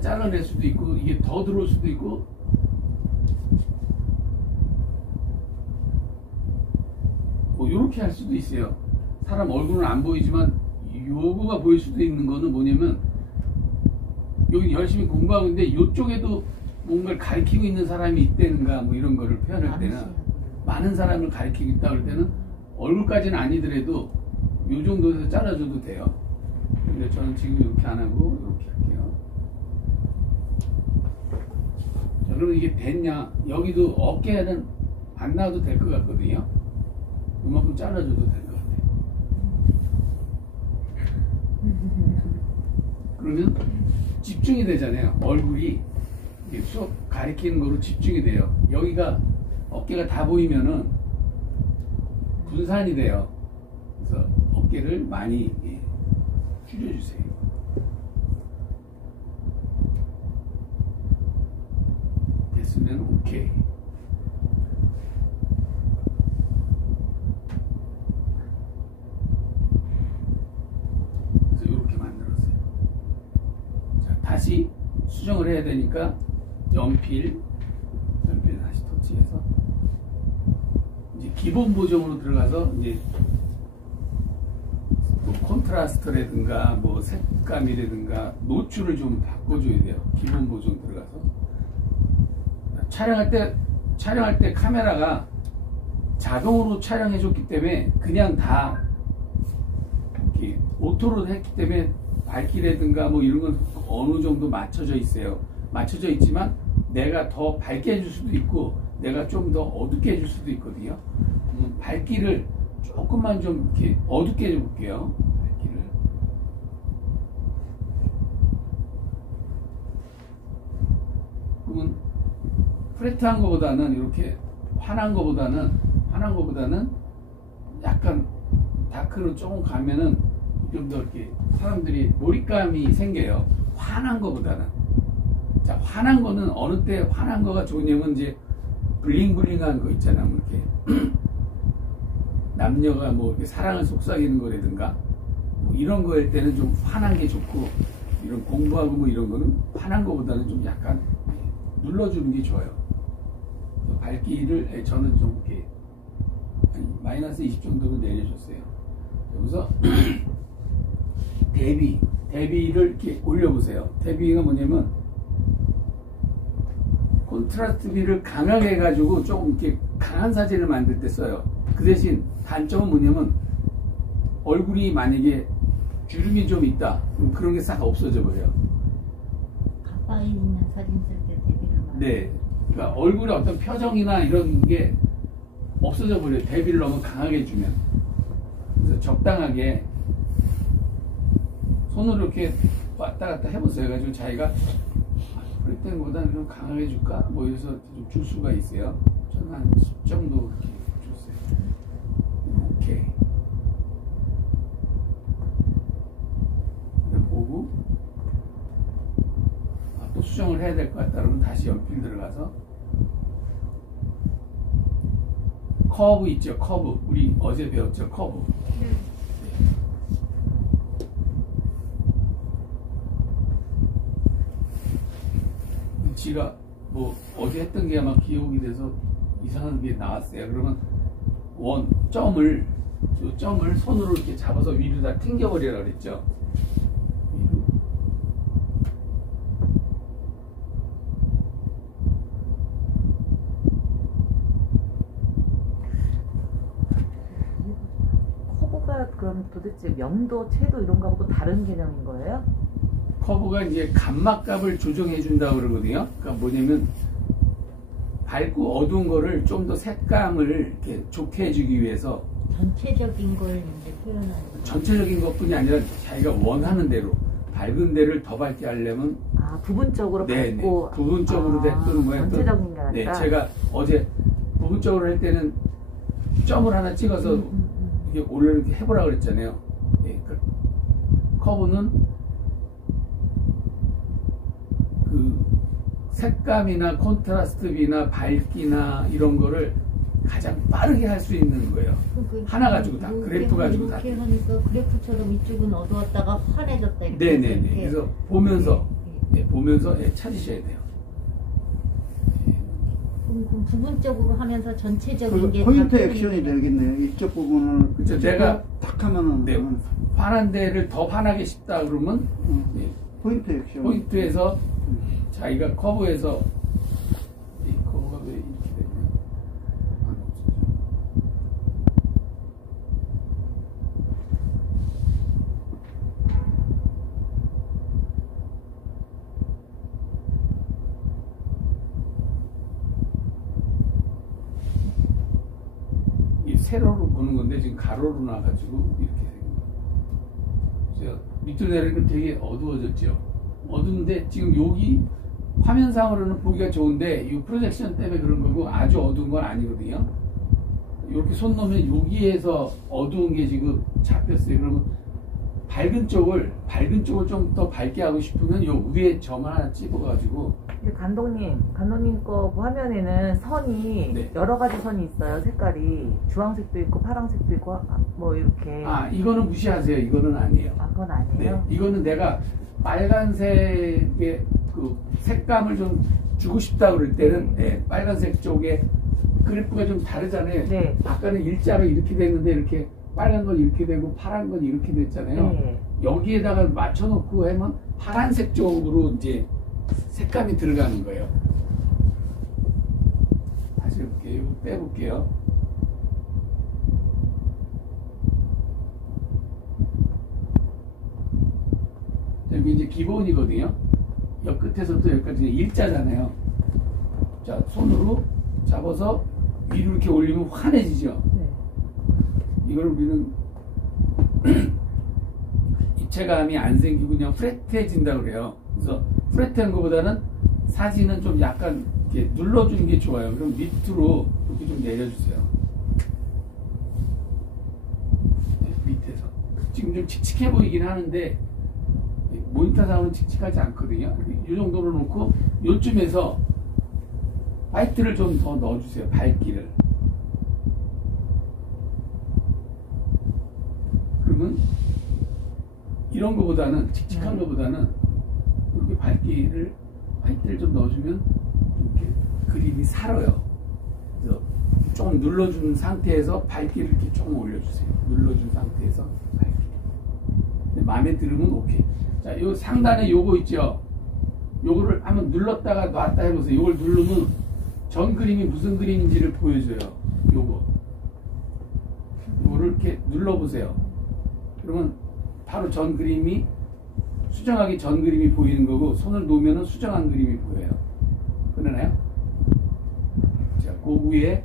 잘라낼 수도 있고 이게 더 들어올 수도 있고 뭐 요렇게 할 수도 있어요. 사람 얼굴은 안 보이지만 요거가 보일 수도 있는 거는 뭐냐면 여기 열심히 공부하고 있는데 요쪽에도 뭔가를 가리키고 있는 사람이 있다는가 뭐 이런 거를 표현할 때는 많은 사람을 가리키고 있다 그럴 때는 얼굴까지는 아니더라도 요 정도에서 잘라줘도 돼요. 근데 저는 지금 이렇게 안 하고 이렇게 할게요. 자, 그럼 이게 됐냐? 여기도 어깨는 안 나와도 될 것 같거든요. 이만큼 잘라줘도 될 것 같아요. 그러면 집중이 되잖아요. 얼굴이 수업 가리키는 거로 집중이 돼요. 여기가 어깨가 다 보이면은 분산이 돼요. 그래서 어깨를 많이 줄여주세요. 됐으면 오케이. 그래서 이렇게 만들었어요. 자, 다시 수정을 해야 되니까 연필 다시 터치해서 이제 기본 보정으로 들어가서 이제 뭐 콘트라스트라든가 뭐 색감이라든가 노출을 좀 바꿔줘야 돼요. 기본 보정 들어가서 촬영할 때 카메라가 자동으로 촬영해줬기 때문에 그냥 다 이렇게 오토로 했기 때문에 밝기라든가 뭐 이런 건 어느 정도 맞춰져 있어요. 맞춰져 있지만 내가 더 밝게 해줄 수도 있고 내가 좀 더 어둡게 해줄 수도 있거든요. 밝기를 조금만 좀 이렇게 어둡게 해볼게요. 밝기를. 그러면 프레트한 거보다는 이렇게 환한 거보다는 약간 다크로 조금 가면은 좀 더 이렇게 사람들이 몰입감이 생겨요. 환한 거보다는. 자, 환한 거는 어느 때 환한 거가 좋냐면 이제 블링블링한 거 있잖아요. 뭐 이렇게 남녀가 뭐 이렇게 사랑을 속삭이는 거라든가 뭐 이런 거일 때는 좀 환한 게 좋고, 이런 공부하고 뭐 이런 거는 환한 거보다는 좀 약간 눌러주는 게 좋아요. 밝기를 저는 좀 이렇게 마이너스 20 정도로 내려줬어요. 여기서 대비를 이렇게 올려보세요. 대비가 뭐냐면 콘트라스트 비를 강하게 해가지고 조금 이렇게 강한 사진을 만들 때 써요. 그 대신 단점은 뭐냐면 얼굴이 만약에 주름이 좀 있다, 그럼 그런 게 싹 없어져 버려요. 가까이 있는 사진 쓸 때 대비를 많이. 네, 그러니까 얼굴의 어떤 표정이나 이런 게 없어져 버려요. 대비를 너무 강하게 주면. 그래서 적당하게 손으로 이렇게 왔다 갔다 해보세요. 그래가지고 자기가 그럴 때보다는 좀 강하게 줄까? 뭐 이래서 좀 줄 수가 있어요. 저는 한 10 정도 이렇게 줬어요. 오케이. 보고 또 수정을 해야 될 것 같다 그러면 다시 연필 들어가서 커브 있죠. 커브. 우리 어제 배웠죠. 커브. 지가 뭐 어제 했던 게 아마 기억이 돼서 이상한 게 나왔어요. 그러면 점을 손으로 이렇게 잡아서 위로 다 튕겨버리라 그랬죠. 위로. 커브가 그럼 도대체 명도, 채도 이런 거하고 다른 개념인 거예요? 커브가 이제 감막값을 조정해 준다고 그러거든요. 그러니까 뭐냐면 밝고 어두운 거를 좀 더 색감을 이렇게 좋게 해주기 위해서 전체적인 걸 이제 표현하는 거예요. 전체적인 것뿐이 아니라 자기가 원하는 대로 밝은 데를 더 밝게 하려면 부분적으로 네, 밝고 부분적으로 됐든 뭐 전체적인 게 아니라. 네, 제가 어제 부분적으로 할 때는 점을 하나 찍어서 이게 원래 이렇게 해보라 그랬잖아요. 네, 그러니까 커브는 그 색감이나 콘트라스트비나 밝기나 이런 거를 가장 빠르게 할 수 있는 거예요. 하나 가지고 다, 그래프 가지고 다. 이렇게 하니까 그래프처럼 이쪽은 어두웠다가 환해졌다 이렇게. 네네네. 이렇게. 그래서 보면서 보면서 찾으셔야 돼요. 그럼 부분적으로 하면서 전체적인 게 포인트 다 액션이 표현이 되겠네요. 이쪽 부분을 그쵸, 내가 탁 하면은 네, 환한 데를 더 환하게 싶다 그러면 네, 포인트 액션. 포인트에서 자기가 커브에서 이 커브가 왜 이렇게 되냐? 안 없어져. 이 세로로 보는 건데 지금 가로로 나가지고 이렇게 된 거예요. 밑으로 내리니까 되게 어두워졌죠. 어두운데 지금 여기 화면상으로는 보기가 좋은데 이 프로젝션 때문에 그런 거고 아주 어두운 건 아니거든요. 이렇게 손 놓으면 여기에서 어두운 게 지금 잡혔어요. 그러면 밝은 쪽을 좀 더 밝게 하고 싶으면 요 위에 점 하나 찍어가지고. 근데 감독님 거 화면에는 선이 네. 여러 가지 선이 있어요. 색깔이 주황색도 있고 파란색도 있고 뭐 이렇게. 이거는 무시하세요. 이거는 아니에요. 그건 아니에요. 네, 이거는 내가 빨간색의 그 색감을 좀 주고 싶다 그럴 때는 빨간색 쪽에 그래프가 좀 다르잖아요. 네. 아까는 일자로 이렇게 됐는데 이렇게 빨간 건 이렇게 되고 파란 건 이렇게 됐잖아요. 네. 여기에다가 맞춰놓고 하면 파란색 쪽으로 이제 색감이 들어가는 거예요. 다시 해볼게요. 이거 빼볼게요. 여기 이제 기본이거든요. 옆 끝에서부터 여기까지 일자잖아요. 자, 손으로 잡아서 위로 이렇게 올리면 환해지죠. 네. 이걸 우리는 입체감이 안 생기고 그냥 플랫해진다 그래요. 그래서 플랫한 것보다는 사진은 좀 약간 이렇게 눌러주는 게 좋아요. 그럼 밑으로 이렇게 좀 내려주세요. 네, 밑에서. 지금 좀 칙칙해 보이긴 하는데 모니터상으로는 칙칙하지 않거든요. 이 정도로 놓고 요쯤에서 화이트를 좀 더 넣어주세요. 밝기를. 그러면 이런 거보다는 칙칙한 거보다는 이렇게 밝기를 화이트를 좀 넣어주면 이렇게 그림이 살아요. 그래서 좀 눌러준 상태에서 밝기를 이렇게 조금 올려주세요. 눌러준 상태에서 밝기. 마음에 들으면 오케이. 자, 요 상단에 요거 있죠. 요거를 한번 눌렀다가 놨다 해보세요. 요걸 누르면 전 그림이 무슨 그림인지를 보여줘요. 요거를 이렇게 눌러보세요. 그러면 바로 전 그림이 수정하기 전 그림이 보이는 거고, 손을 놓으면 수정한 그림이 보여요. 그러나요? 자, 그 위에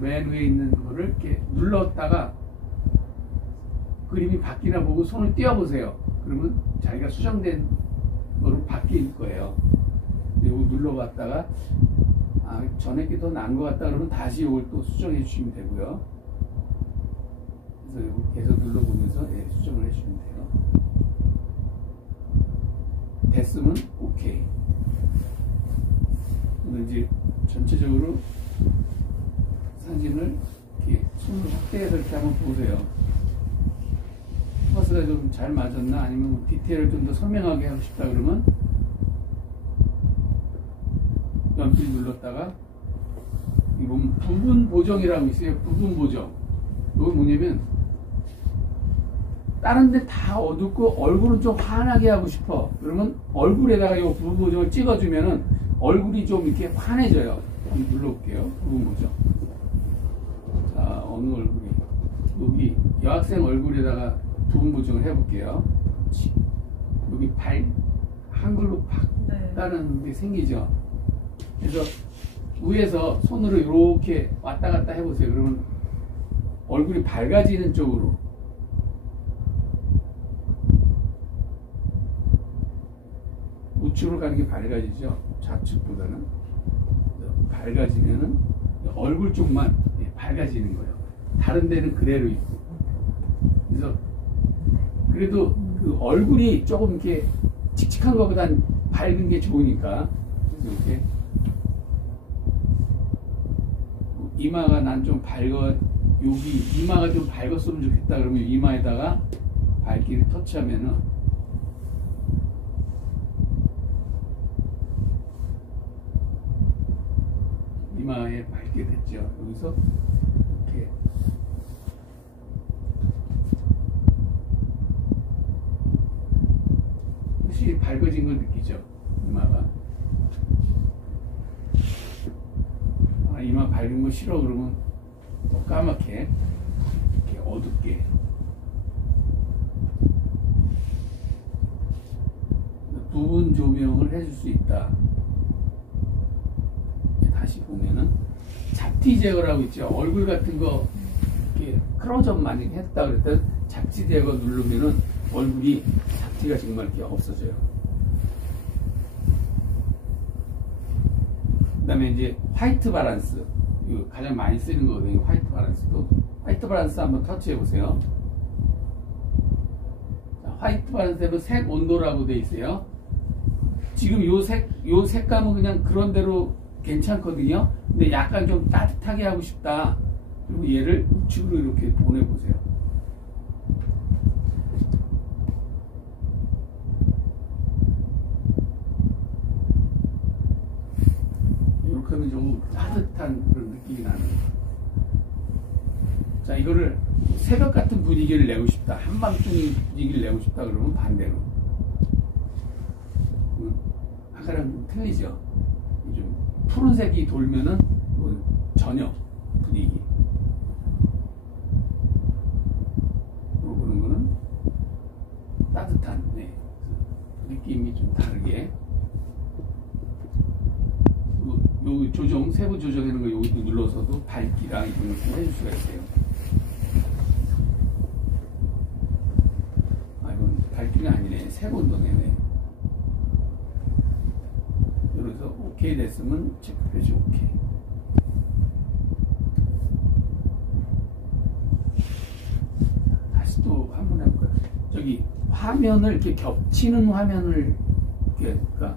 맨 위에 있는 거를 이렇게 눌렀다가 그림이 바뀌나 보고 손을 띄워보세요. 그러면 자기가 수정된 거로 바뀔 거예요. 이거 눌러봤다가 전에 게 더 나은 것 같다 그러면 다시 이걸 또 수정해 주시면 되고요. 그래서 이걸 계속 눌러보면서 수정을 해주시면 돼요. 됐으면 오케이. 이제 전체적으로 사진을 이렇게 손을 확대해서 이렇게 한번 보세요. 포커스가 좀 잘 맞았나, 아니면 디테일을 좀 더 선명하게 하고 싶다 그러면 연필 눌렀다가 이 보면 부분 보정이라고 있어요. 부분 보정. 이건 뭐냐면 다른 데 다 어둡고 얼굴은 좀 환하게 하고 싶어. 그러면 얼굴에다가 이 부분 보정을 찍어주면은 얼굴이 좀 이렇게 환해져요. 한번 눌러볼게요. 부분 보정. 자, 어느 얼굴이? 여기 여학생 얼굴에다가 부분 보정을 해볼게요. 여기 한글로 박다는 게 생기죠. 그래서 위에서 손으로 이렇게 왔다 갔다 해보세요. 그러면 얼굴이 밝아지는 쪽으로. 우측으로 가는 게 밝아지죠. 좌측보다는. 밝아지면은 얼굴 쪽만 밝아지는 거예요. 다른 데는 그대로 있고. 그래서 그래도 그 얼굴이 조금 이렇게 칙칙한 것보단 밝은 게 좋으니까. 그래서 이렇게 이마가 난 좀 밝아, 여기 이마가 좀 밝았으면 좋겠다 그러면 이마에다가 밝기를 터치하면은 이마에 밝게 됐죠. 여기서 이렇게 혹시 밝아진 걸 느끼죠? 이마가. 이마 밝은 거 싫어 그러면 또 까맣게 이렇게 어둡게 부분 조명을 해줄 수 있다. 다시 보면은 잡티 제거라고 있죠. 얼굴 같은 거 이렇게 클로즈업 많이 했다 그랬더니 잡티 제거 누르면은 얼굴이 잡티가 정말 이렇게 없어져요. 그 다음에 이제 화이트 바란스, 이거 가장 많이 쓰는 거거든요. 화이트 바란스도. 화이트 바란스 한번 터치해 보세요. 자, 화이트 바란스에도 색 온도라고 돼 있어요. 지금 요 색감은 그냥 그런 대로 괜찮거든요. 근데 약간 좀 따뜻하게 하고 싶다. 그리고 얘를 우측으로 이렇게 보내보세요. 이렇게 하면 좀 따뜻한 그런 느낌이 나는 거예요. 자, 이거를 새벽 같은 분위기를 내고 싶다. 한밤중인 분위기를 내고 싶다 그러면 반대로. 아까랑 좀 틀리죠? 좀 푸른색이 돌면은 저녁 분위기. 그러고 보는 거는 따뜻한, 느낌이 좀 다르게. 요 조정, 세부 조정하는 거 여기도 눌러서도 밝기랑 이런 걸 좀 해줄 수가 있어요. 이건 밝기는 아니네. 색 온도네. 그래서 오케이 됐으면 체크표시 오케이. 다시 또 한번 해볼까요? 저기 화면을 이렇게 겹치는 화면을 이렇게, 그러니까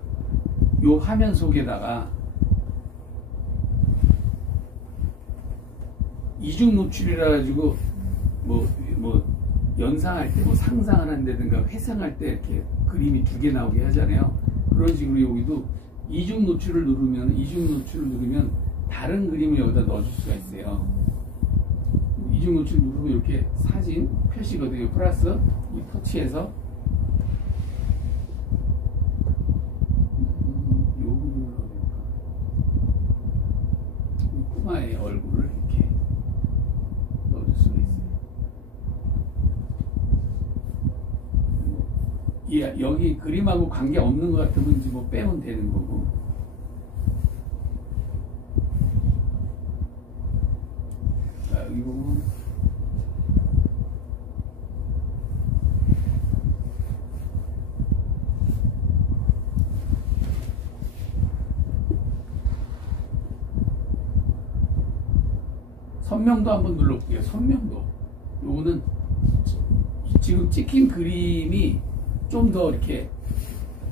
요 화면 속에다가 이중 노출이라 가지고 뭐 연상할 때 뭐 상상을 한다든가 회상할 때 이렇게 그림이 두 개 나오게 하잖아요. 그런 식으로 여기도 이중 노출을 누르면 다른 그림을 여기다 넣어줄 수가 있어요. 이중 노출 누르면 이렇게 사진 표시거든요. 플러스 이 터치해서 요 부분을 넣어볼까? 이 꼬마의 얼굴을 이렇게 넣어줄 수가 있어요. 여기 그림하고 관계 없는 것 같으면 이제 뭐 빼면 되는 거고. 자, 여기 보면 선명도 한번 눌러볼게요. 선명도. 요거는 지금 찍힌 그림이 좀 더 이렇게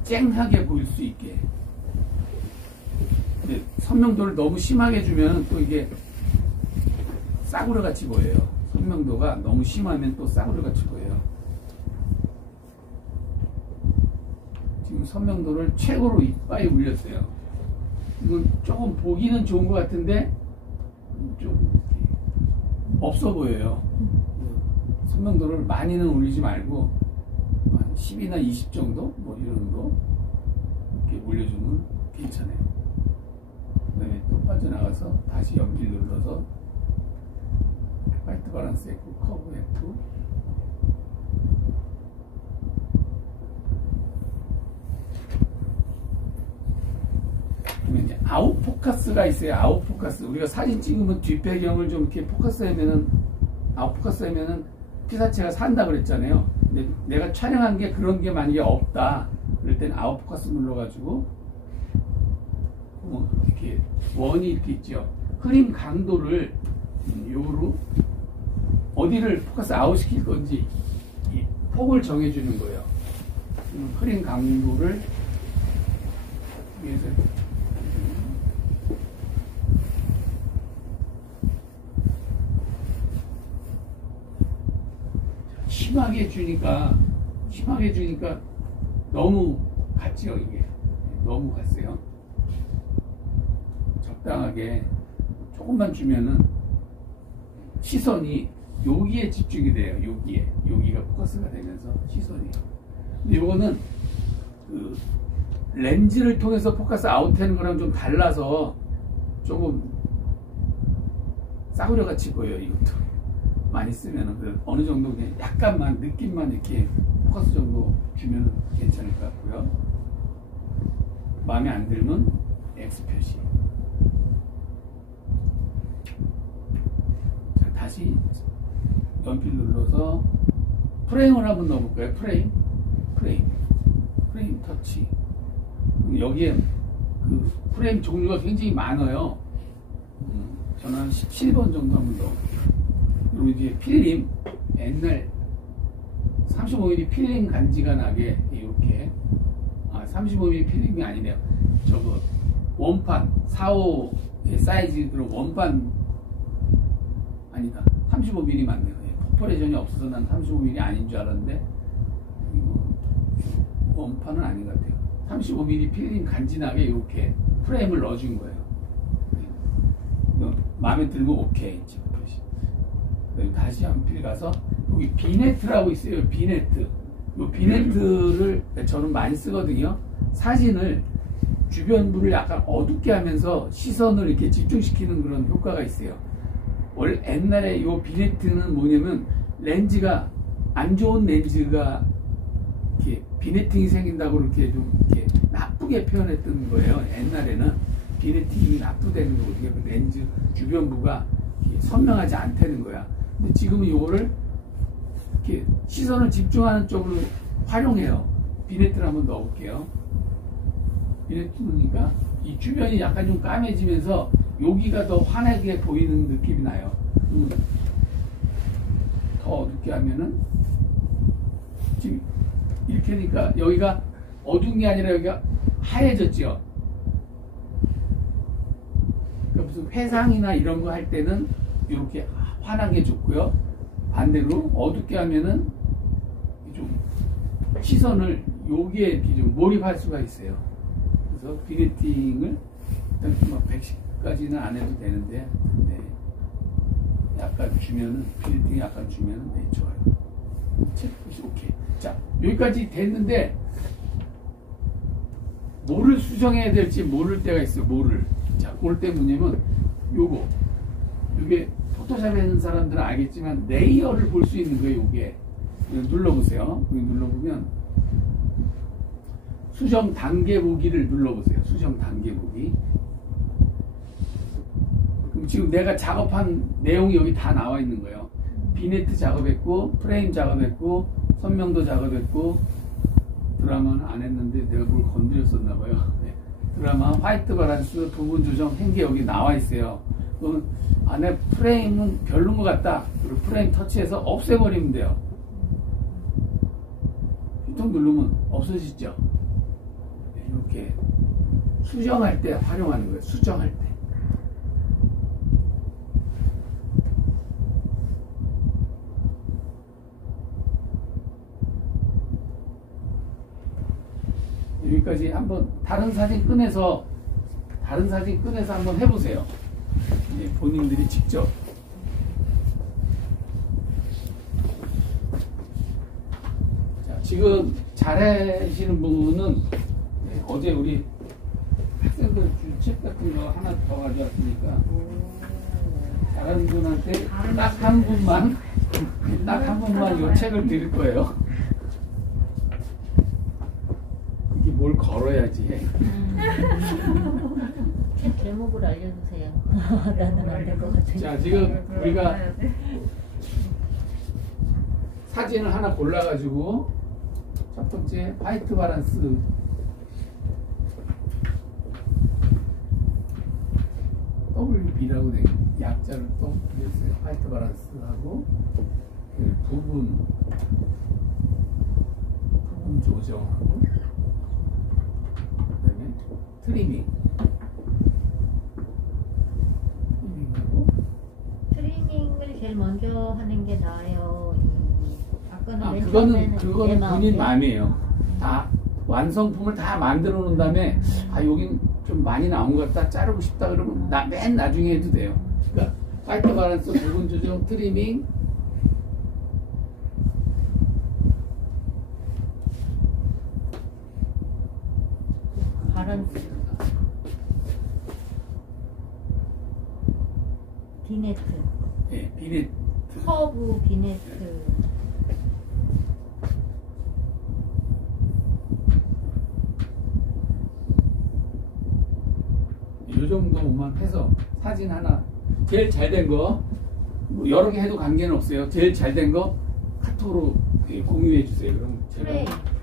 쨍하게 보일 수 있게. 근데 선명도를 너무 심하게 주면 또 이게 싸구려 같이 보여요. 선명도가 너무 심하면 또 싸구려 같이 보여요. 지금 선명도를 최고로 이빨에 올렸어요. 이건 조금 보기는 좋은 것 같은데 좀 없어 보여요. 선명도를 많이는 올리지 말고 10이나 20 정도? 뭐 이 정도 이렇게 올려주면 괜찮아요. 그 다음에 또 빠져나가서 다시 연필 눌러서 화이트 밸런스 F, 커브 F. 그러면 이제 아웃 포커스가 있어요. 아웃 포커스. 우리가 사진 찍으면 뒷배경을 좀 이렇게 포커스하면은, 아웃 포커스하면은 피사체가 산다 그랬잖아요. 근데 내가 촬영한 게 그런 게 만약에 없다. 그럴 땐 아웃 포커스 눌러가지고 이렇게 원이 이렇게 있죠. 흐림 강도를 요로 어디를 포커스 아웃 시킬 건지 이 폭을 정해주는 거예요. 흐림 강도를 위해서 심하게 주니까 너무 갔죠. 이게 너무 갔어요. 적당하게 조금만 주면은 시선이 여기에 집중이 돼요. 여기가 포커스가 되면서 시선이. 근데 이거는 그 렌즈를 통해서 포커스 아웃하는 거랑 좀 달라서 조금 싸구려 같이 보여요. 이것도 많이 쓰면은 어느 정도 그냥 약간만 느낌만 이렇게 포커스 정도 주면 괜찮을 것 같고요. 마음에 안 들면 X 표시. 자, 다시 연필 눌러서 프레임을 한번 넣어볼까요? 프레임 터치. 여기에 그 프레임 종류가 굉장히 많아요. 저는 한 17번 정도 한번 넣어볼게요. 그리고 이제 필름, 옛날 35mm 필름 간지가 나게 이렇게 35mm 필름이 아니네요. 저거 원판 4.5 사이즈 그런 원판 아니다. 35mm 맞네요. 퍼포레이션이 없어서 난 35mm 아닌 줄 알았는데 원판은 아닌 것 같아요. 35mm 필름 간지나게 이렇게 프레임을 넣어준 거예요. 마음에 들면 오케이. 다시 연필 가서 여기 비네트라고 있어요. 비네트. 이 비네트를 저는 많이 쓰거든요. 사진을 주변부를 약간 어둡게 하면서 시선을 이렇게 집중시키는 그런 효과가 있어요. 원래 옛날에 이 비네트는 뭐냐면 렌즈가 안 좋은 렌즈가 이렇게 비네팅이 생긴다고 이렇게 좀 이렇게 나쁘게 표현했던 거예요. 옛날에는 비네팅이 나쁘다는 거거든요. 그 렌즈 주변부가 선명하지 않다는 거야. 근데 지금은 이거를 이렇게 시선을 집중하는 쪽으로 활용해요. 비네트를 한번 넣어볼게요. 비네트 넣으니까 이 주변이 약간 좀 까매지면서 여기가 더 환하게 보이는 느낌이 나요. 더 어둡게 하면은 지금 이렇게 하니까 여기가 어두운 게 아니라 여기가 하얘졌죠. 그러니까 무슨 회상이나 이런 거 할 때는 이렇게 환하게 줬고요. 반대로 어둡게 하면은 좀 시선을 여기에 이렇게 좀 몰입할 수가 있어요. 그래서 비네팅을 일단 막 110까지는 안 해도 되는데, 네. 약간 주면은, 비네팅 약간 주면은, 네, 좋아요. 오케이. 자, 여기까지 됐는데, 뭐를 수정해야 될지 모를 때가 있어요, 뭐를. 자, 올 때 뭐냐면, 요게 포토샵에 있는 사람들은 알겠지만, 레이어를 볼 수 있는 거예요, 요게. 눌러보세요. 여기 눌러보면, 수정 단계 보기를 눌러보세요. 수정 단계 보기. 그럼 지금 내가 작업한 내용이 여기 다 나와 있는 거예요. 비네트 작업했고, 프레임 작업했고, 선명도 작업했고, 드라마는 안 했는데 내가 뭘 건드렸었나 봐요. 네. 드라마, 화이트 바란스, 부분 조정, 한 게 여기 나와 있어요. 그러면 안에 프레임은 별론 것 같다. 그리고 프레임 터치해서 없애버리면 돼요. 휘통 누르면 없어지죠. 네, 이렇게 수정할 때 활용하는 거예요. 수정할 때. 여기까지 한번 다른 사진 꺼내서 한번 해보세요. 예, 본인들이 직접. 자, 지금 잘하시는 분은 어제 우리 학생들 책 같은 거 하나 더 가져왔으니까 잘하는 분한테 딱 한 분만 이 책을 드릴 거예요. 이게 뭘 걸어야지 해. 책 제목을 알려주세요. 나는 안 될 것 같아요. 자, 지금 우리가 사진을 하나 골라가지고 첫 번째 화이트 바란스 WB라고 된 약자를 또 그렸어요. 화이트 바란스하고 부분 조정하고 그다음에 트리밍하고 트리밍을 제일 먼저 하는 게 나아요. 아까는 맨 그거는 처음에는 내 본인 마음대로. 마음이에요. 다 완성품을 다 만들어 놓은 다음에 여긴 좀 많이 나온 것 같다 자르고 싶다 그러면 맨 나중에 해도 돼요. 그러니까 화이트 바란스, 부분 조정, 트리밍, 바란스, 비네트, 예, 비네트, 커브 비네트. 이 정도만 해서 사진 하나 제일 잘 된 거 뭐 여러 개 해도 관계는 없어요. 제일 잘 된 거 카톡으로 공유해 주세요. 그럼 제가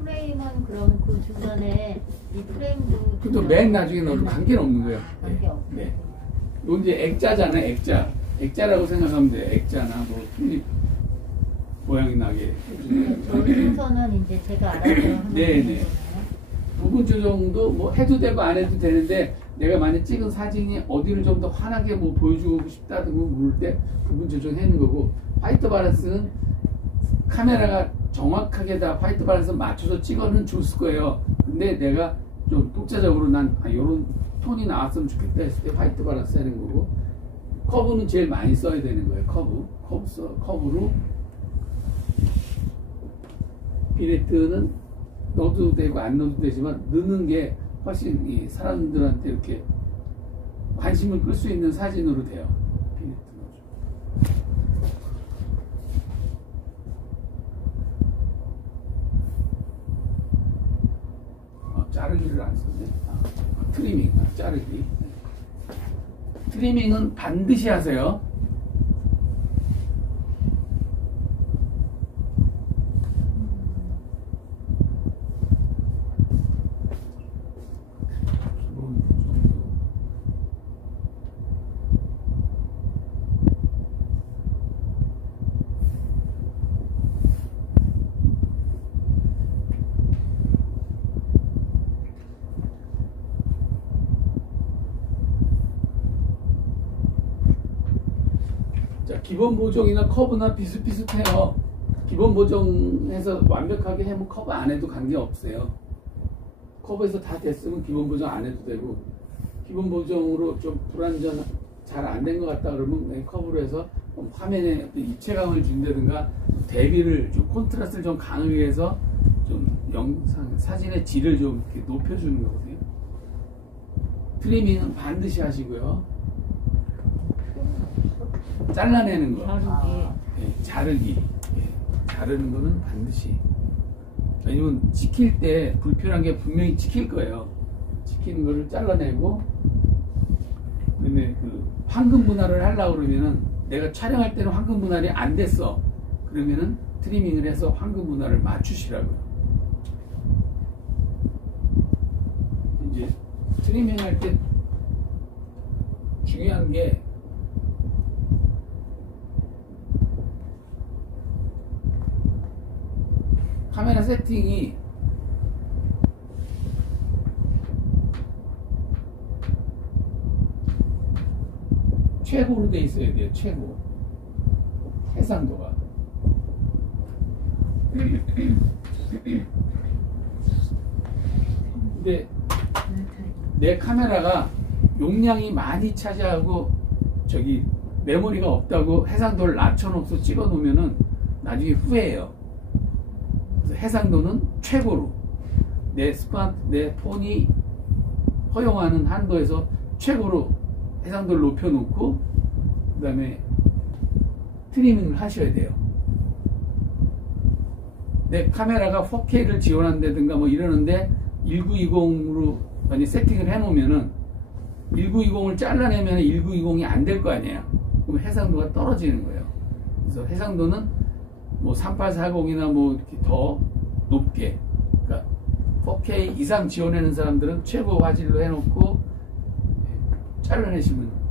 프레임은 그럼 그 주변에 이 프레임도 그것도 맨 나중에 넣어도 관계는 없는 거예요. 관계 없고. 네. 이거 이제 액자잖아요. 액자라고 생각하면 돼요. 액자나 뭐 튤립 모양이 나게 해주는 저 순서는 이제 제가 알아서 하는 네, 네. 거잖아요. 부분 조정도 뭐 해도 되고 안 해도 되는데 내가 만약 찍은 사진이 어디를 좀 더 환하게 뭐 보여주고 싶다든가 모를 때 부분 조정하는 거고, 화이트 바란스는 카메라가 정확하게 다 화이트 바란스 맞춰서 찍어는 줬을 거예요. 근데 내가 좀 독자적으로 난 이런 톤이 나왔으면 좋겠다 했을 때 화이트 바란스 하는 거고, 커브는 제일 많이 써야 되는 거예요. 커브로 비네트는 넣어도 되고 안 넣어도 되지만 넣는 게 훨씬 이 사람들한테 이렇게 관심을 끌 수 있는 사진으로 돼요. 비네트 넣어줘. 자르기를 안 썼네. 트리밍, 자르기. 트리밍은 반드시 하세요. 자, 기본 보정이나 커브나 비슷비슷해요. 기본 보정해서 완벽하게 해면 커브 안 해도 관계없어요. 커브에서 다 됐으면 기본 보정 안 해도 되고, 기본 보정으로 좀 불완전 잘 안 된 것 같다 그러면 커브로 해서 화면에 입체감을 준다든가 대비를 좀 콘트라스트를 좀 강하게 해서 좀 영상 사진의 질을 좀 이렇게 높여주는 거거든요. 트리밍은 반드시 하시고요. 잘라내는 거, 자르기. 자르기, 자르는 거는 반드시. 왜냐면 찍힐 때 불편한 게 분명히 찍힐 거예요. 찍히는 거를 잘라내고, 그다음에 그 황금 분할을 하려고 그러면은 내가 촬영할 때는 황금 분할이 안 됐어. 그러면은 트리밍을 해서 황금 분할을 맞추시라고요. 이제 트리밍 할 때 중요한 게 카메라 세팅이 최고로 돼 있어야 돼요. 최고 해상도가. 근데 내 카메라가 용량이 많이 차지하고 저기 메모리가 없다고 해상도를 낮춰놓고 찍어 놓으면은 나중에 후회해요. 그래서 해상도는 최고로 내 폰이 허용하는 한도에서 최고로 해상도를 높여놓고 그 다음에 트리밍을 하셔야 돼요. 내 카메라가 4K를 지원한다든가 뭐 이러는데 1920으로 만약 세팅을 해놓으면은 1920을 잘라내면 1920이 안 될 거 아니에요. 그럼 해상도가 떨어지는 거예요. 그래서 해상도는 뭐 3840이나 뭐 이렇게 더 높게, 그러니까 4K 이상 지원하는 사람들은 최고 화질로 해놓고 잘라내시면